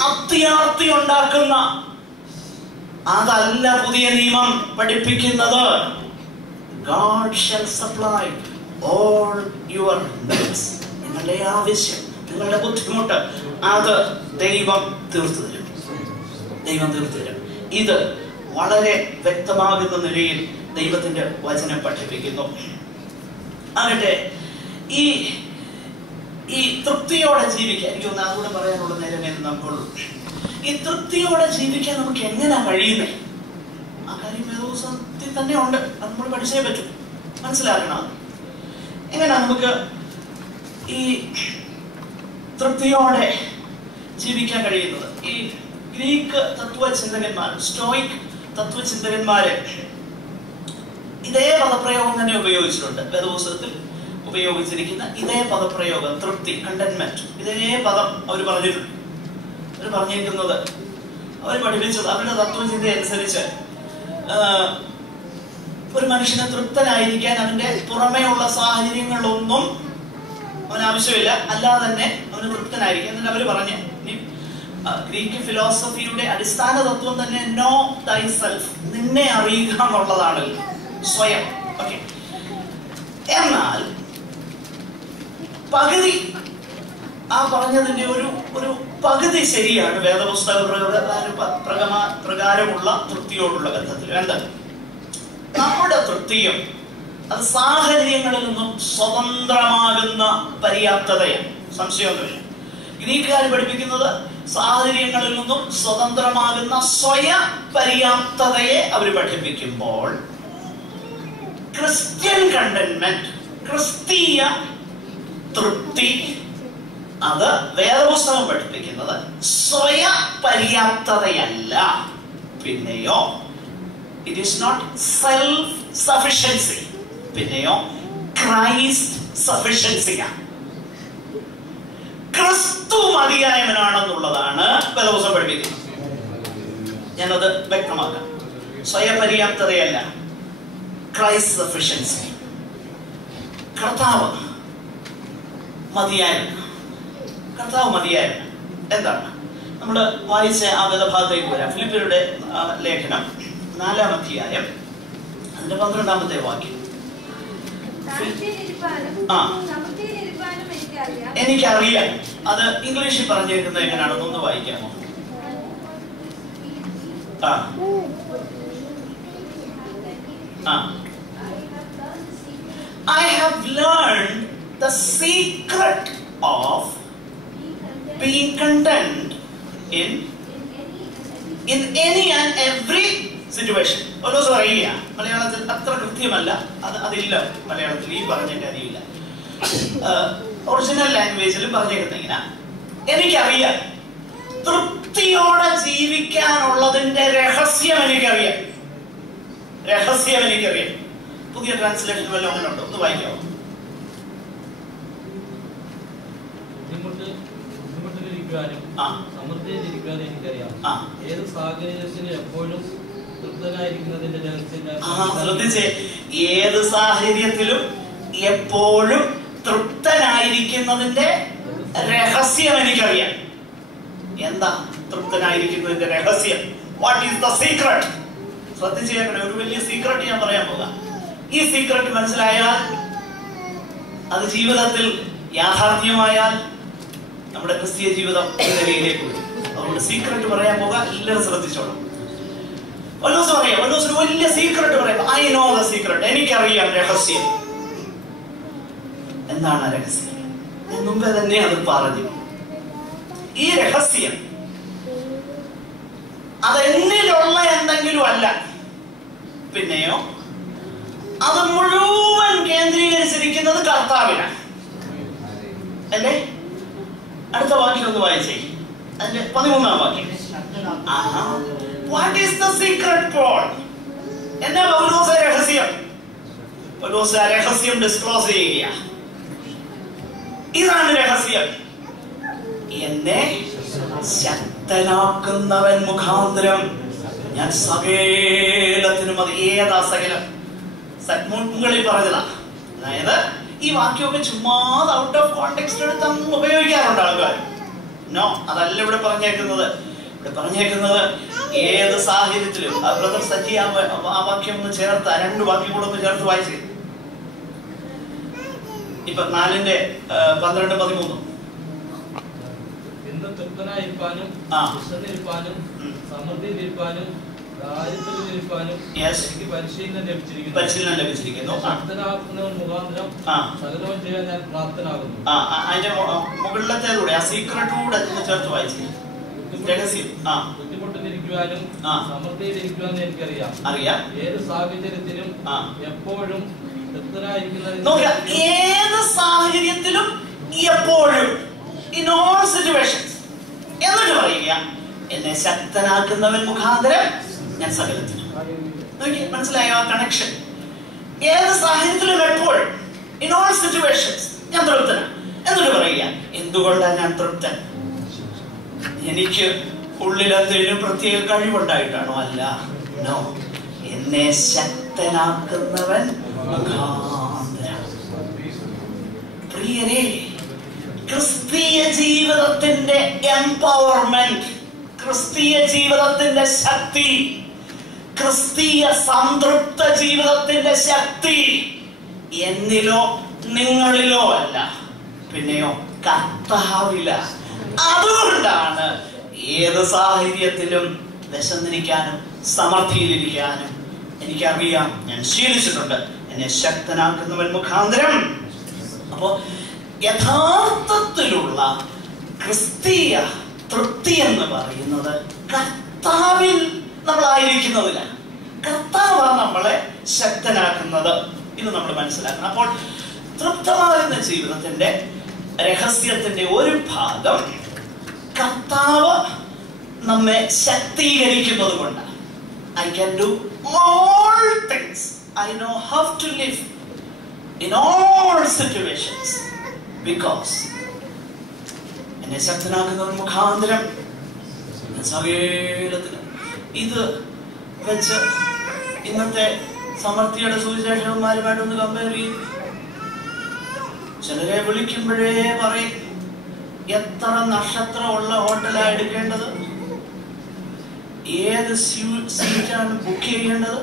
അത്യാർത്തി ഉണ്ടാക്കുന്ന അതല്ല പുതിയ നിയമം പഠിപ്പിക്കുന്നത്. God shall supply all your needs. നിങ്ങളുടെ ആവശ്യം, നിങ്ങളുടെ ബുദ്ധിമുട്ട് അത് ദൈവം തീർത്തു തരും. ദൈവം തീർത്തു തരും. ഇത് വളരെ വ്യക്തമാകുന്ന നിലയിൽ ദൈവത്തിന്റെ വചനം പഠിപ്പിക്കുന്നു. ആകട്ടെ ഈ തൃപ്തിയോടെ ജീവിക്കാൻ, എനിക്ക് ഒന്ന് അതുകൂടെ പറയാനുള്ള നേരമേ നമുക്കുള്ളൂ. ഈ തൃപ്തിയോടെ ജീവിക്കാൻ നമുക്ക് എങ്ങനെ കഴിയുന്നേ? ആ കാര്യം വേദോസത്തിൽ തന്നെ ഉണ്ട്. അത് നമ്മൾ പഠിച്ചേ പറ്റും. മനസ്സിലാക്കണം എങ്ങനെ നമുക്ക് ഈ തൃപ്തിയോടെ ജീവിക്കാൻ കഴിയുന്നത്. ഈ ഗ്രീക്ക് തത്വചിന്തകന്മാർ, സ്റ്റോയിക് തത്വചിന്തകന്മാര് ഇതേ പദപ്രയോഗം തന്നെ ഉപയോഗിച്ചിട്ടുണ്ട്. വേദോസത്തിൽ ഉപയോഗിച്ചിരിക്കുന്ന ഇതേ പദപ്രയോഗം, തൃപ്തി, കണ്ടന്റ്മെന്റ്, ഇതേ പദം അവർ പറഞ്ഞിട്ടുണ്ട്. അവർ പറഞ്ഞിരിക്കുന്നത്, അവർ പഠിപ്പിച്ചത്, അവരുടെ തത്വചിന്ത അനുസരിച്ച് ഒരു മനുഷ്യനെ തൃപ്തനായിരിക്കാൻ അവന്റെ പുറമേയുള്ള സാഹചര്യങ്ങളൊന്നും അവന് ആവശ്യമില്ല, അല്ലാതെ തന്നെ അവന് തൃപ്തനായിരിക്കാൻ. എന്നിട്ട് അവർ പറഞ്ഞു, ഗ്രീക്ക് ഫിലോസഫിയുടെ അടിസ്ഥാന തത്വം തന്നെ നോ തൈ സെൽഫ്, നിന്നെ അറിയുക എന്നുള്ളതാണല്ലോ, സ്വയം. ഓക്കെ, എന്നാൽ പകുതി ആ പറഞ്ഞതിന്റെ ഒരു പകുതി ശരിയാണ് വേദപുസ്തക പ്രകാരമുള്ള തൃപ്തിയോടുള്ള ബന്ധത്തിൽ. എന്താ നമ്മുടെ തൃപ്തിയും അത് സാഹചര്യങ്ങളിൽ നിന്നും സ്വതന്ത്രമാകുന്ന പര്യാപ്തതയാണ്, സംശയമൊന്നുമില്ല. ഗ്രീക്കുകാർ പഠിപ്പിക്കുന്നത് സാഹചര്യങ്ങളിൽ നിന്നും സ്വതന്ത്രമാകുന്ന സ്വയം പര്യാപ്തതയെ അവർ പഠിപ്പിക്കുമ്പോൾ, ക്രിസ്ത്യൻ കണ്ടന്റ്മെന്റ്, ക്രിസ്തീയ തൃപ്തി, അത് വേദപുസ്തകം പഠിപ്പിക്കുന്നത് സ്വയം പര്യാപ്തതയല്ല, പിന്നെയോ it is not self sufficiency, പിന്നെയോ ക്രൈസ്റ്റ് സഫിഷ്യൻസിയാണ്. ക്രിസ്തു മതിയായവനാണെന്നുള്ളതാണ് വേദപുസ്തകം പഠിപ്പിക്കുന്നത്. ഞാനത് വ്യക്തമാക്കാം. സ്വയപര്യാപ്തതയല്ല, ക്രൈസ്റ്റ് സഫിഷ്യൻസി. കർത്താവ് മതിയായവൻ, കർത്താവ് മതിയായവൻ. എന്താണ് നമ്മൾ വായിച്ച ആ വേദഭാഗത്തേക്ക് വരാം. ഫിലിപ്പിയരുടെ ലേഖനം 4-ാം അധ്യായം അതിന്റെ 12-ാമത്തെ വാക്യം. എനിക്കറിയാം. അത് ഇംഗ്ലീഷിൽ പറഞ്ഞേക്കുന്നത് എങ്ങനെയാണെന്ന് ഒന്ന് വായിക്കാമോ? I have learned the secret of being content in any and every situation. ഒരു ദിവസം അറിയില്ല, മലയാളത്തിൽ അത്ര കൃത്യമല്ല, അതില്ല മലയാളത്തിൽ ഈ പറഞ്ഞ കാര്യമില്ല. ഒറിജിനൽ ലാംഗ്വേജിൽ പറഞ്ഞേക്കുന്ന എനിക്കറിയാം, തൃപ്തിയോടെ ജീവിക്കാനുള്ളതിന്റെ രഹസ്യം എനിക്കറിയാം. രഹസ്യം എനിക്കറിയാം. പുതിയ ട്രാൻസ്ലേഷൻ വല്ലതും അങ്ങനെ ഉണ്ടോ? ഒന്ന് വായിക്കാമോ? ഏത് സാഹചര്യത്തിലും എപ്പോഴും തൃപ്തനായിരിക്കുന്നതിന്റെ ശ്രദ്ധിച്ചേ, ഏത് സാഹചര്യത്തിലും എപ്പോഴും തൃപ്തനായിരിക്കുന്നതിന്റെ രഹസ്യം എനിക്കറിയാം. എന്താ തൃപ്തനായിരിക്കുന്നതിന്റെ രഹസ്യം? What is the secret? ശ്രദ്ധിച്ചു കേൾക്കണേ, ഒരു വലിയ സീക്രട്ട് ഞാൻ പറയാൻ പോകാം. ഈ സീക്രട്ട് മനസ്സിലായാൽ, അത് ജീവിതത്തിൽ യാഥാർത്ഥ്യമായാൽ, നമ്മുടെ ക്രിസ്തീയ ജീവിതം ഈ നിലയിലേക്ക് വരും. അതുകൊണ്ട് സീക്രട്ട് പറയാൻ പോകാം, എല്ലാവരും ശ്രദ്ധിച്ചോളാം. ഒരു ദിവസം പറയാം, ഒരു ദിവസം വലിയ സീക്രട്ട് പറയാം. ഐ നോ ദ സീക്രട്ട്, എനിക്കറിയാം രഹസ്യം. എന്താണ് രഹസ്യം? ഞാൻ മുമ്പേ തന്നെ അത് പറഞ്ഞു. ഈ രഹസ്യം അതെന്നിലുള്ള എന്തെങ്കിലും അല്ല, പിന്നെയോ അത് മുഴുവൻ കേന്ദ്രീകരിച്ചിരിക്കുന്നത് കർത്താവിനാണ്. അല്ലേ? അടുത്ത വാക്യം ഒന്ന് വായിച്ചേ, അതിന്റെ 13-ാം വാക്യം. What is the secret, Paul? എന്നാ പൗലോസ് രഹസ്യം? പൗലോസ് രഹസ്യം ഡിസ്ക്ലോസ് ചെയ്യുക. ഇതാണ് രഹസ്യം. എന്നെ ശക്തനാക്കുന്നവൻ മുഖാന്തരം ഞാൻ സകലത്തിനും, അത് ഏതാ സകലം? മുകളിൽ പറഞ്ഞതാ. അതായത് ഈ വാക്യമൊക്കെ ചുമ്മാ ഔട്ട് ഓഫ് കോണ്ടെക്സ്റ്റ് എടുത്ത് ഉപയോഗിക്കാറുണ്ട് ആൾക്കാർ. നോ, അതല്ല ഇവിടെ പറഞ്ഞേക്കുന്നത്. ഇവിടെ പറഞ്ഞേക്കുന്നത് ഏത് സാഹചര്യത്തിലും. ആ ബ്രദർ സജി ആ വാക്യം ഒന്ന് ചേർത്ത്, 2 വാക്യം കൂടെ ഒന്ന് ചേർത്ത് വായിച്ചു. ഇപ്പൊ 4:12-13. തൃപ്തനായിരിക്കാനും വിശന്നിരിക്കാനും സമൃദ്ധിയിലിരിക്കാനും ദാരിദ്ര്യത്തിലിരിക്കാനും എനിക്ക് പരിശീലനം ലഭിച്ചിരിക്കുന്നു. ശക്തനാക്കുന്നവൻ മുഖാന്തരം സകലവും ചെയ്യാൻ ഞാൻ പ്രാപ്തനാകുന്നു. അതിന്റെ മുകളിലത്തേലൂടെ ആ സീക്രട്ടൂടെ ചേർത്ത് വായിച്ചു. ബുദ്ധിമുട്ടിലിരിക്കുവാനും സമൃദ്ധിയിലിരിക്കുവാനും എനിക്കറിയാം. ഏത് സാഹചര്യത്തിലും എപ്പോഴും ഏത് സാഹചര്യത്തിലും എപ്പോഴും, ഇൻ ഓൾ സിറ്റുവേഷൻസ്. എന്നിട്ട് പറയുക, എന്നെ ശക്തനാക്കുന്നവൻ മുഖാന്തരം ഞാൻ സകലത്തിനും. മനസ്സിലായോ ആ കണക്ഷൻ? ഏത് സാഹചര്യത്തിലും എപ്പോഴും, ഇൻ ഓൾ സിറ്റുവേഷൻസ് ഞാൻ തൃപ്തനാണ്. എന്നിട്ട് പറയുക, എന്തുകൊണ്ടാണ് ഞാൻ തൃപ്തൻ? എനിക്ക് ഉള്ളിലെന്തെങ്കിലും പ്രത്യേക കഴിവുണ്ടായിട്ടാണോ? അല്ല. നോ, എന്നെ ശക്തനാക്കുന്നവൻ മുഖാന്തരം. പ്രിയരേ, ക്രിസ്തീയ ജീവിതത്തിന്റെ എംപവർമെന്റ്, ക്രിസ്തീയ ജീവിതത്തിന്റെ ശക്തി, ക്രിസ്തീയ സംതൃപ്ത ജീവിതത്തിന്റെ ശക്തി എന്നിലോ നിങ്ങളിലോ അല്ല, പിന്നെയോ കർത്താവില. അതുകൊണ്ടാണ് ഏത് സാഹചര്യത്തിലും വിശന്നിരിക്കാനും സമൃദ്ധിയിലിരിക്കാനും എനിക്കറിയാം, ഞാൻ ശീലിച്ചിട്ടുണ്ട്. എന്നെ ശക്തനാക്കുന്നവൻ മുഖാന്തരം. അപ്പോ യഥാർത്ഥത്തിലുള്ള ക്രിസ്തീയ തൃപ്തി എന്ന് പറയുന്നത് കർത്താവിൽ നമ്മളായിരിക്കുന്നതിലാണ്. കർത്താവാണ് നമ്മളെ ശക്തനാക്കുന്നത്. ഇത് നമ്മൾ മനസ്സിലാക്കണം. അപ്പോൾ തൃപ്തമാകുന്ന ജീവിതത്തിന്റെ രഹസ്യത്തിന്റെ ഒരു ഭാഗം കർത്താവ് നമ്മെ ശക്തീകരിക്കുന്നത് കൊണ്ടാണ്. I can do all things. I know how to live in all situations because എന്നെ ശക്തനാക്കുന്നവൻ മുഖാന്തരം സകലത്തിനും. ഇത് വെച്ച് ഇന്നത്തെ സമൃദ്ധിയുടെ സുവിശേഷകന്മാരുമായിട്ടൊന്ന് കമ്പയർ ചെയ്യും. ചിലരെ വിളിക്കുമ്പോഴേ പറയും എത്ര നക്ഷത്രമുള്ള ഹോട്ടലാണ് എടുക്കേണ്ടത്, ഏത് സീറ്റാണ് ബുക്ക് ചെയ്യേണ്ടത്,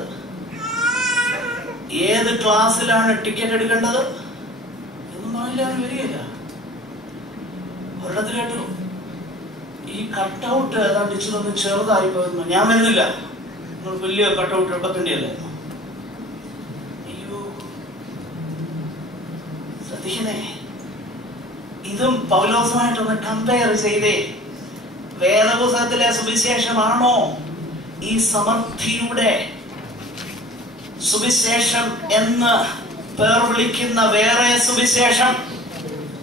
ഏത് ക്ലാസ്സിലാണ് ടിക്കറ്റ് എടുക്കേണ്ടത് എന്നും പറഞ്ഞില്ല. അവർ വരികയില്ല. ഒരിടത്ത് കേട്ടു ഈ കട്ടൗട്ട് ഏതാണ്ട് ഇച്ചിരൊന്നും ചെറുതായി പോയിരുന്നു, ഞാൻ വരുന്നില്ല, നിങ്ങൾ വലിയ കട്ടൗട്ട് വെക്കേണ്ടിയല്ലേ. അയ്യോ, ശ്രദ്ധിക്കണേ. ഇതും പൗലോസുമായിട്ടൊന്ന് കമ്പയർ ചെയ്തേ. വേദപുസ്തകത്തിലെ സുവിശേഷമാണോ ഈ സമൃദ്ധിയുടെ സുവിശേഷം എന്ന് പേർ വിളിക്കുന്ന വേറെ സുവിശേഷം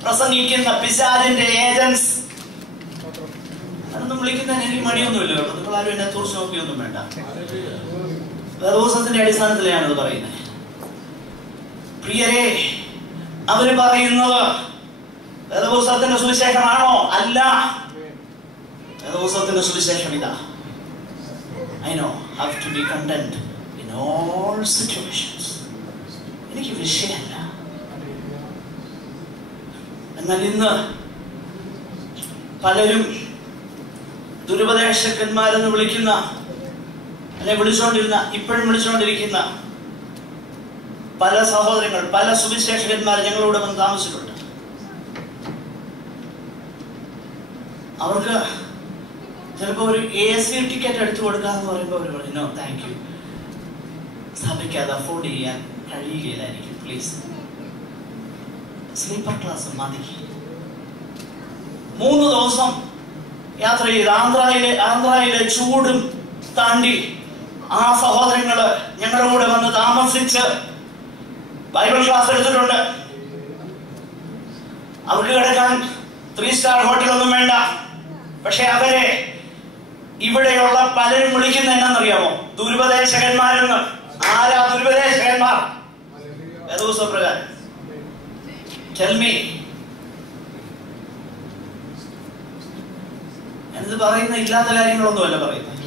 പ്രസംഗിക്കുന്ന പിശാചിന്റെ ഏജൻസ്? അതൊന്നും വിളിക്കുന്നതിന് എനിക്ക് മടിയൊന്നുമില്ല കേട്ടോ. നിങ്ങൾ ആരും എന്നെ തുറച്ചു നോക്കിയൊന്നും വേണ്ട. വേദപുസ്തകത്തിന്റെ അടിസ്ഥാനത്തിൽ ഞാനത് പറയുന്നത്. പ്രിയരെ, അവര് പറയുന്നത് വേദപുസ്തകത്തിന്റെ സുവിശേഷമാണോ? അല്ല. വേദപുസ്തകത്തിന്റെ സുവിശേഷം ഇതാ. I know how to be content in all situations. എനിക്ക് വിഷയമല്ല. എന്നാൽ ഇന്ന് പലരും ദുരുപദേശകന്മാരെന്ന് വിളിക്കുന്ന, അല്ലെ വിളിച്ചുകൊണ്ടിരുന്ന, ഇപ്പോഴും വിളിച്ചുകൊണ്ടിരിക്കുന്ന പല സഹോദരങ്ങൾ, പല സുവിശേഷകന്മാർ ഞങ്ങളിവിടെ വന്ന് താമസിച്ചിട്ടുണ്ട്. അവർക്ക് ചിലപ്പോ ഒരു AC ടിക്കറ്റ് എടുത്തു കൊടുക്കാന്ന് പറയുമ്പോൾ അവർ പറഞ്ഞു, നോ താങ്ക് യു, സഭയ്ക്ക് അത് അഫോർഡ് ചെയ്യാൻ കഴിയുകയില്ലായിരിക്കും, പ്ലീസ് സ്ലീപ്പർ ക്ലാസ് മതി. 3 ദിവസം യാത്ര ചെയ്ത് ആന്ധ്രയിലെ ചൂടും താണ്ടി ആ സഹോദരങ്ങള് ഞങ്ങളുടെ കൂടെ വന്ന് താമസിച്ച് ബൈബിൾ ക്ലാസ് എടുത്തിട്ടുണ്ട്. അവർക്ക് കിടക്കാൻ 3 സ്റ്റാർ ഹോട്ടലൊന്നും വേണ്ട. പക്ഷെ അവരെ ഇവിടെയുള്ള പലരും വിളിക്കുന്ന എന്നാന്നറിയാമോ? ദുരുപദേശകന്മാരെന്ന്. ആരാ ദുരുപദേശകന്മാർ? വേദപുസ്തകപ്രകാരം tell me. എന്ത് പറയുന്ന ഇല്ലാത്ത കാര്യങ്ങളൊന്നുമല്ല പറയുന്നത്,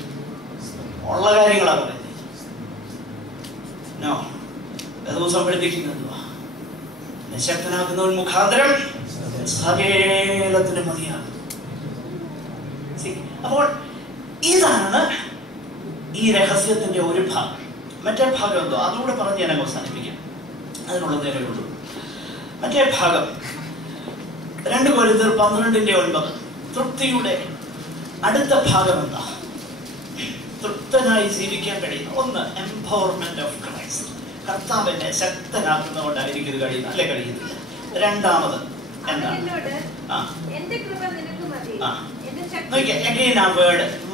ഉള്ള കാര്യങ്ങളാണ് പറയുന്നത്. നോ, വേദപുസ്തകം പഠിപ്പിക്കുന്നത് ശക്തനാക്കുന്നവൻ മുഖാന്തരം സകലത്തിനും മതിയാകും. അപ്പോൾ ഇതാണ് ഈ രഹസ്യത്തിന്റെ ഒരു ഭാഗം. മറ്റേ ഭാഗം എന്തോ അതുകൂടെ പറഞ്ഞ് ഞാൻ അവസാനിപ്പിക്കാം, അതിനുള്ള നേരമുള്ളൂ. മറ്റേ ഭാഗം 2 കൊരിന്ത്യർ 12:9. തൃപ്തിയുടെ അടുത്ത ഭാഗം എന്താ? തൃപ്തനായി ജീവിക്കാൻ കഴിയുന്ന ഒന്ന്, എംപവർമെന്റ് ഓഫ് ക്രൈസ്റ്റ്. കർത്താവിനെ ശക്തനാക്കുന്നതുകൊണ്ടായിരിക്കും ഇത് കഴിയുന്നത്, അല്ലെ? കഴിയുന്നില്ല. രണ്ടാമത് എന്താണ്?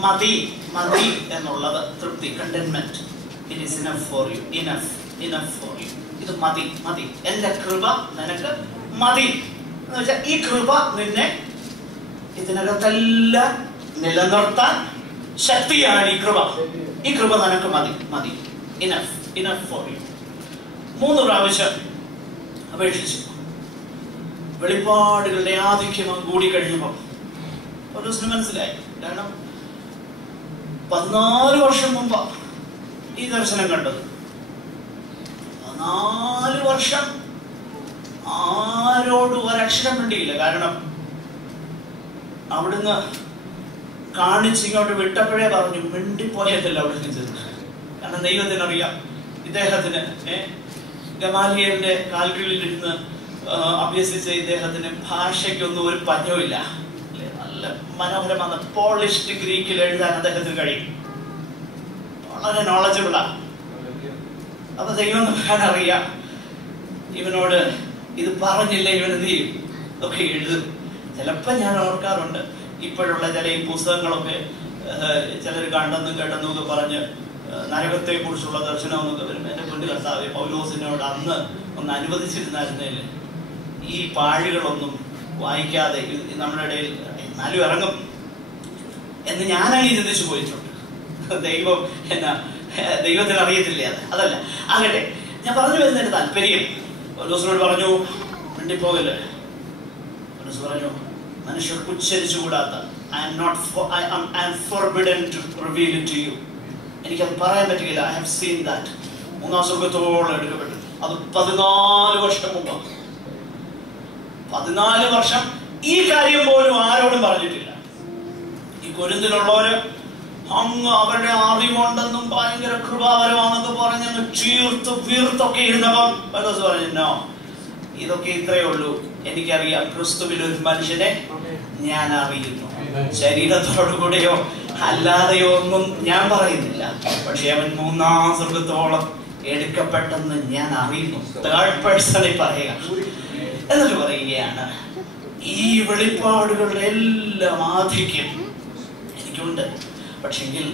മതി. മതി എന്നുള്ളത് തൃപ്തി, contentment. It is enough for you. Enough for you. ഇത് മതി. മതി, എന്റെ കൃപ നിനക്ക് മതി എന്ന് വെച്ചാൽ ഈ കൃപ നിന്നെ ഇതിനകത്തെല്ലാം നിലനിർത്താൻ ശക്തിയാണ് ഈ കൃപ. ഈ കൃപ നിനക്ക് മതി. മതി, ഇനഫ് ഫോർ യു. 3 പ്രാവശ്യം അപേക്ഷിച്ചു. വെളിപ്പാടുകളുടെ ആധിക്യം കൂടിക്കഴിഞ്ഞപ്പോൾ പൗലോസിന് മനസ്സിലായി. കാരണം 14 വർഷം മുമ്പ് ഈ ദർശനം കണ്ടത്. 14 വർഷം ആരോടും ഒരക്ഷരം മിണ്ടിയില്ല. കാരണം അവിടുന്ന് കാണിച്ചിങ്ങോട്ട് വിട്ടപ്പോഴേ പറഞ്ഞു, മിണ്ടിപ്പോയതല്ല അവിടുന്ന് ചെന്ന്. കാരണം ദൈവത്തിനറിയാം ഇദ്ദേഹത്തിന് ഗമാലിയലിന്റെ കാൽക്കീഴിലിരുന്ന് അഭ്യസിച്ച ഇദ്ദേഹത്തിന് ഭാഷയ്ക്കൊന്നും ഒരു പഞ്ഞവുമില്ല. നല്ല മനോഹരമായ പോളിഷ്ഡ് ഗ്രീക്കിൽ എഴുതാൻ അദ്ദേഹത്തിന് കഴിയും. വളരെ നോളജബിളാണ്. അപ്പൊ ദൈവം നോക്കാൻ അറിയാം. ഇവനോട് ഇത് പറഞ്ഞില്ല ഇവൻ എന്ത് ചെയ്യും? ഒക്കെ എഴുതും. ചിലപ്പോ ഞാൻ ഓർക്കാറുണ്ട്, ഇപ്പോഴുള്ള ചില ഈ പുസ്തകങ്ങളൊക്കെ ചിലർ കണ്ടെന്നും കേട്ടെന്നും ഒക്കെ പറഞ്ഞ് നരകത്തെ കുറിച്ചുള്ള ദർശനം എന്നൊക്കെ വരും. എന്റെ പൊന്നു കർത്താവേ, പൗലോസിനോട് അന്ന് ഒന്ന് അനുവദിച്ചിരുന്നായിരുന്നേല് ഈ പാഴുകളൊന്നും വായിക്കാതെ നമ്മുടെ ഇടയിൽ എന്നാലും ഇറങ്ങും എന്ന് ഞാനാണ് ചിന്തിച്ചു പോയിട്ടുണ്ട്. ദൈവം എന്നാ ദൈവത്തിന് അറിയത്തില്ല അതല്ല. ആകട്ടെ, ഞാൻ പറഞ്ഞു വരുന്നതിന്റെ താല്പര്യം, പൗലോസിനോട് പറഞ്ഞു മിണ്ടിപ്പോകല്. പൗലോസ് പറഞ്ഞു മനുഷ്യർക്ക് ഉച്ചരിച്ചുകൂടാത്ത I am forbidden to reveal it to you. എനിക്കത് പറയാൻ പറ്റില്ല. I have seen that. 3-ാം സ്വർഗ്ഗത്തോളം എടുക്കപ്പെട്ടു. അത് 14 വർഷം മുമ്പ്. 14 വർഷം ഈ കാര്യം പോലും ആരോടും പറഞ്ഞിട്ടില്ല. ഈ കൊരിന്തിലുള്ളവര് അങ്ങ് അവരുടെ അറിവുണ്ടെന്നും ഭയങ്കര കൃപാവരമാണെന്നൊക്കെ പറഞ്ഞ് വീർത്തൊക്കെ ഇരുന്നപ്പം പൗലോസ് പറഞ്ഞു, നോ, ഇതൊക്കെ ഇത്രയേ ഉള്ളൂ. എനിക്കറിയാം, ക്രിസ്തുവിൽ ഒരു മനുഷ്യനെ ഞാൻ അറിയുന്നു. ശരീരത്തോടുകൂടെയോ അല്ലാതെയോ ഒന്നും ഞാൻ പറയുന്നില്ല. പക്ഷെ അവൻ 3-ാം സ്വർഗ്ഗത്തോളം എടുക്കപ്പെട്ടെന്ന് ഞാൻ അറിയുന്നു. തേർഡ് പേഴ്സണിൽ പറയുക. എന്നിട്ട് പറയുകയാണ്, ഈ വെളിപ്പാടുകളുടെ എല്ലാം ആധിക്യം എനിക്കുണ്ട്. പക്ഷെങ്കിൽ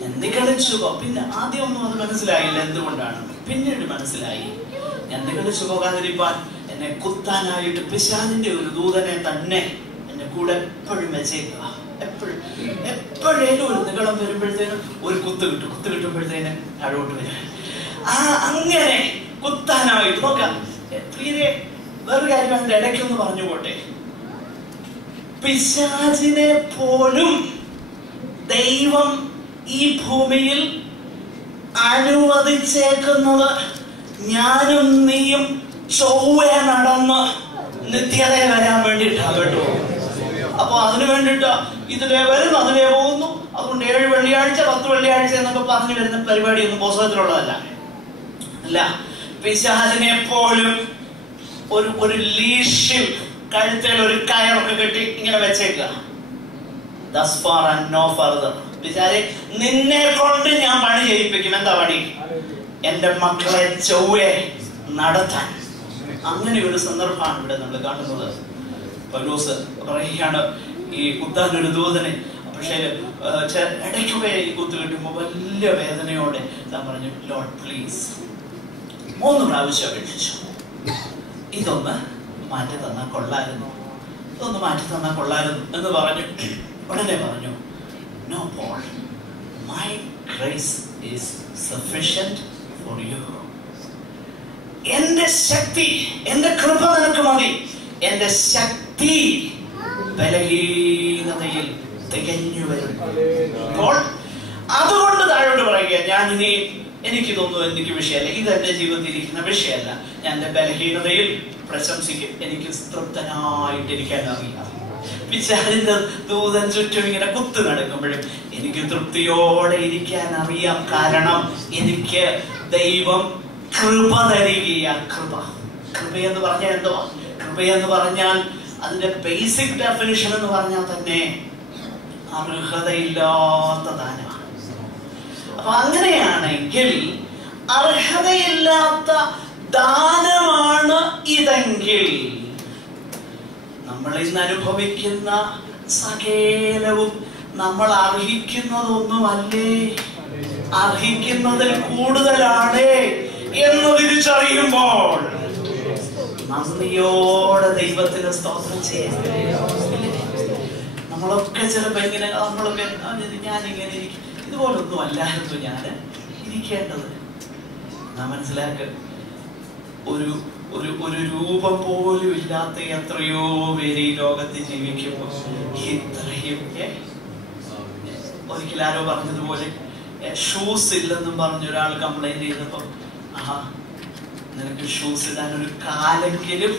ഞാൻ നിഗളിച്ചു. പിന്നെ ആദ്യമൊന്നും അത് മനസ്സിലായില്ല എന്തുകൊണ്ടാണ്. പിന്നീട് മനസ്സിലായി. ഞാൻ നിഗളിച്ചു പോകാതിരിക്കാൻ എന്നെ കുത്താനായിട്ട് പിശാചിന്റെ ഒരു ദൂതനെ തന്നെ എന്റെ കൂടെ എപ്പോഴും വെച്ചേക്കുക. എപ്പോഴേലും ഒരു നിഗളം വരുമ്പോഴത്തേനും ഒരു കുത്ത് കിട്ടുമ്പോഴത്തേന് താഴോട്ട് വരും. അങ്ങനെ കുത്താനായിട്ട് നോക്കാം. പ്രിയരെ, വേറൊരു കാര്യം അതിന്റെ ഇടയ്ക്കൊന്ന് പറഞ്ഞുപോട്ടെ. പിശാചിനെ പോലും ദൈവം ഈ ഭൂമിയിൽ അനുവദിച്ചേക്കുന്നത് ഞാനും നീയും ചൊവ്വേ നടന്ന് നിത്യതയെ വരാൻ വേണ്ടിയിട്ടാണ് കേട്ടോ. അപ്പൊ അതിനു വേണ്ടിട്ട് ഇതിലേ വരുന്നു അതിലേ പോകുന്നു. അതുകൊണ്ട് 7 വെള്ളിയാഴ്ച 10 വെള്ളിയാഴ്ച എന്നൊക്കെ പറഞ്ഞു വരുന്ന പരിപാടിയൊന്നും പുസ്തകത്തിലുള്ളതല്ല. അല്ല, പിശാചിനെ പോലും ഒരു ലീഷിൽ കഴുത്തിൽ ഒരു കയറൊക്കെ കെട്ടി ഇങ്ങനെ വെച്ചേക്കുക. Thus far and no further. പിശാചേ, നിന്നെ കൊണ്ട് ഞാൻ പണി ചെയ്യിപ്പിക്കും. എന്താ പണി? എന്റെ മക്കളെ ചൊവ്വേ നടത്താൻ. അങ്ങനെ ഒരു സന്ദർഭമാണ് ഇവിടെ നമ്മൾ കാണുന്നത്. പൗലോസ് പറയുകയാണ്, ഈ കുത്താൻ ഒരു ദൂതനെ. പക്ഷേ ഇടയ്ക്കൊക്കെ ഈ കുത്ത് കിട്ടുമ്പോൾ വലിയ വേദനയോടെ താൻ പറഞ്ഞു, ലോർഡ് പ്ലീസ്. 3 പ്രാവശ്യം അപേക്ഷിച്ചു, ഇതൊന്ന് മാറ്റി തന്നാൽ കൊള്ളായിരുന്നു, ഇതൊന്ന് മാറ്റി തന്നാൽ കൊള്ളായിരുന്നു എന്ന് പറഞ്ഞു. ഉടനെ പറഞ്ഞു, no Paul, my grace is sufficient for you. എന്റെ ശക്തി, എന്റെ കൃപ നിനക്ക് മതി. എന്റെ ശക്തി ബലഹീനതയിൽ തികഞ്ഞു വരും. അപ്പോൾ അതുകൊണ്ട് താഴോട്ട് പറയുക, ഞാൻ ഇനി എനിക്കിതൊന്നും എനിക്ക് വിഷയമല്ല, ഇത് എന്റെ ജീവിതത്തിൽ ഇരിക്കുന്ന വിഷയമല്ല. ഞാൻ എന്റെ ബലഹീനതയിൽ പ്രശംസിക്കും. എനിക്ക് തൃപ്തനായിട്ടിരിക്കാൻ അറിയാം. പിശാചിന്റെ ദൂതൻ ചുറ്റും ഇങ്ങനെ കുത്തു നടക്കുമ്പോഴും എനിക്ക് തൃപ്തിയോടെ ഇരിക്കാൻ അറിയാം. കാരണം എനിക്ക് ദൈവം കൃപ തരികയാ. കൃപയെന്ന് പറഞ്ഞാൽ എന്തുവാ? കൃപയെന്ന് പറഞ്ഞാൽ അതിന്റെ ബേസിക് ഡെഫിനിഷൻ എന്ന് പറഞ്ഞാൽ തന്നെ അർഹതയില്ലാത്ത ദാനമാണ്. അപ്പൊ അങ്ങനെയാണെങ്കിൽ അർഹതയില്ലാത്ത ദാനമാണ് ഇതെങ്കിൽ നമ്മൾ ഇന്ന് അനുഭവിക്കുന്ന സകലവും നമ്മൾ അർഹിക്കുന്നതൊന്നുമല്ലേ, അർഹിക്കുന്നതിൽ കൂടുതലാണ് എന്ന് തിരിച്ചറിയുമ്പോൾ നന്ദിയോടെ ദൈവത്തിന് സ്തോത്രം ചെയ്യാം. നമ്മളൊക്കെ ചിലപ്പോ ഇങ്ങനെ നമ്മളൊക്കെ ഞാനിങ്ങനെ ഇരിക്കും, ഇതുപോലൊന്നും അല്ലായിരുന്നു ഞാൻ ഇരിക്കേണ്ടത്. നാം മനസ്സിലാക്കുക, ഒരു ഒരു ഒരു രൂപം പോലും ഇല്ലാത്ത എത്രയോ പേര് ഈ ലോകത്ത് ജീവിക്കുമ്പോൾ ഇത്രയും ഒരിക്കൽ ആരോ പറഞ്ഞതുപോലെ ഷൂസ് ഇല്ലെന്നും പറഞ്ഞ ഒരാൾ കംപ്ലൈന്റ് ചെയ്തപ്പോ, നിനക്ക് ഷൂസ് ഇടാൻ ഒരു കാലെങ്കിലും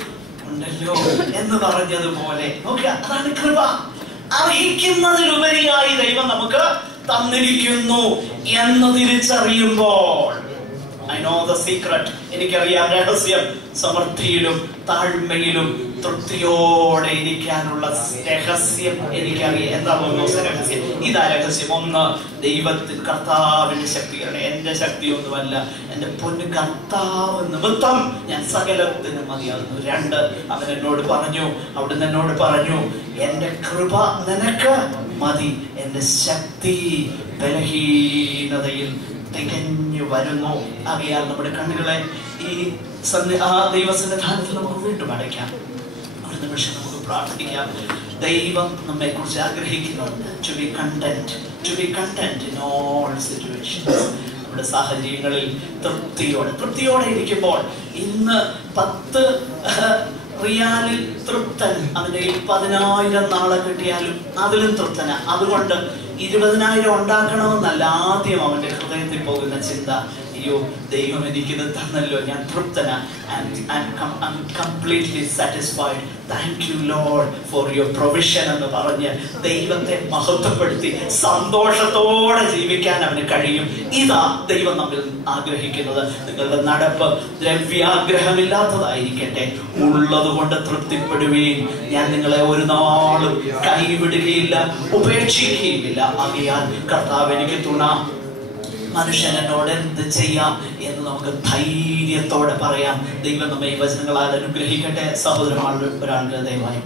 ഉണ്ടല്ലോ എന്ന് പറഞ്ഞതുപോലെ നോക്കുക. അതാണ് കൃപ. അർഹിക്കുന്നതിലുപരിയായി ദൈവം നമുക്ക് തന്നിരിക്കുന്നു എന്ന് തിരിച്ചറിയുമ്പോൾ I know the secret. എനിക്കറിയാം രഹസ്യം. സമൃദ്ധിയിലും താഴ്മയിലും തൃപ്തിയോടെ ഇരിക്കാനുള്ള രഹസ്യം എനിക്കറിയാം. എന്താ രഹസ്യം? ഇതാ രഹസ്യം. ഒന്ന്, ദൈവത്തിൽ കർത്താവിന്റെ ശക്തിയാണ്. എന്റെ ശക്തിയൊന്നുമല്ല, എന്റെ പൊന്നു കർത്താവ് നിമിത്തം ഞാൻ സകലത്തിന് മതിയാകുന്നു. രണ്ട്, അവൻ എന്നോട് പറഞ്ഞു, അവിടുന്ന് എന്നോട് പറഞ്ഞു, എന്റെ കൃപ നിനക്ക് മതി, എന്റെ ശക്തി ബലഹീനതയിൽ തികഞ്ഞു വരുന്നു. ആകയാൽ നമ്മുടെ കണ്ണുകളെ ഈ ദൈവസന്നിധാനത്തിൽ നമുക്ക് വീണ്ടും അടയ്ക്കാം. ഒരു നിമിഷം നമുക്ക് പ്രാർത്ഥിക്കാം. ദൈവം നമ്മെ കുറിച്ച് ആഗ്രഹിക്കുന്നുണ്ട് to be content in all situations. നമ്മുടെ സാഹചര്യങ്ങളിൽ തൃപ്തിയോടെ ഇരിക്കുമ്പോൾ, ഇന്ന് 10 റിയാലിൽ തൃപ്തൻ, അവന്റെ 10,000 നാളെ കിട്ടിയാലും അതിലും തൃപ്തന. അതുകൊണ്ട് 20,000 ഉണ്ടാക്കണമെന്നല്ല ആദ്യം അവന്റെ ഹൃദയത്തിൽ പോകുന്ന ചിന്ത. അയ്യോ, ദൈവം എനിക്കിത് തന്നല്ലോ, ഞാൻ തൃപ്തന. I'm completely satisfied. Thank you Lord for your provision എന്ന് പറഞ്ഞ് ദൈവത്തെ മഹത്വപ്പെടുത്തി സന്തോഷത്തോടെ ജീവിക്കാൻ അവന് കഴിയും. ഇതാ ദൈവം നമ്മിൽ ആഗ്രഹിക്കുന്നത്. നിങ്ങളുടെ നടപ്പ് ദ്രവ്യാഗ്രഹമില്ലാത്തതായിരിക്കട്ടെ, ഉള്ളതുകൊണ്ട് തൃപ്തിപ്പെടുകയും ഞാൻ നിങ്ങളെ ഒരു നാളും കൈവിടുകയില്ല, ഉപേക്ഷിക്കുകയില്ല. ആകയാൽ കർത്താവ് എനിക്ക് തുണ, മനുഷ്യൻ എന്നോട് എന്ത് ചെയ്യാം എന്ന് നമുക്ക് ധൈര്യത്തോടെ പറയാം. ദൈവം നമ്മെ ഈ വചനങ്ങളാൽ അനുഗ്രഹിക്കട്ടെ. സഹോദരന്മാരുടെ ഒരാൾക്ക് ദയവായി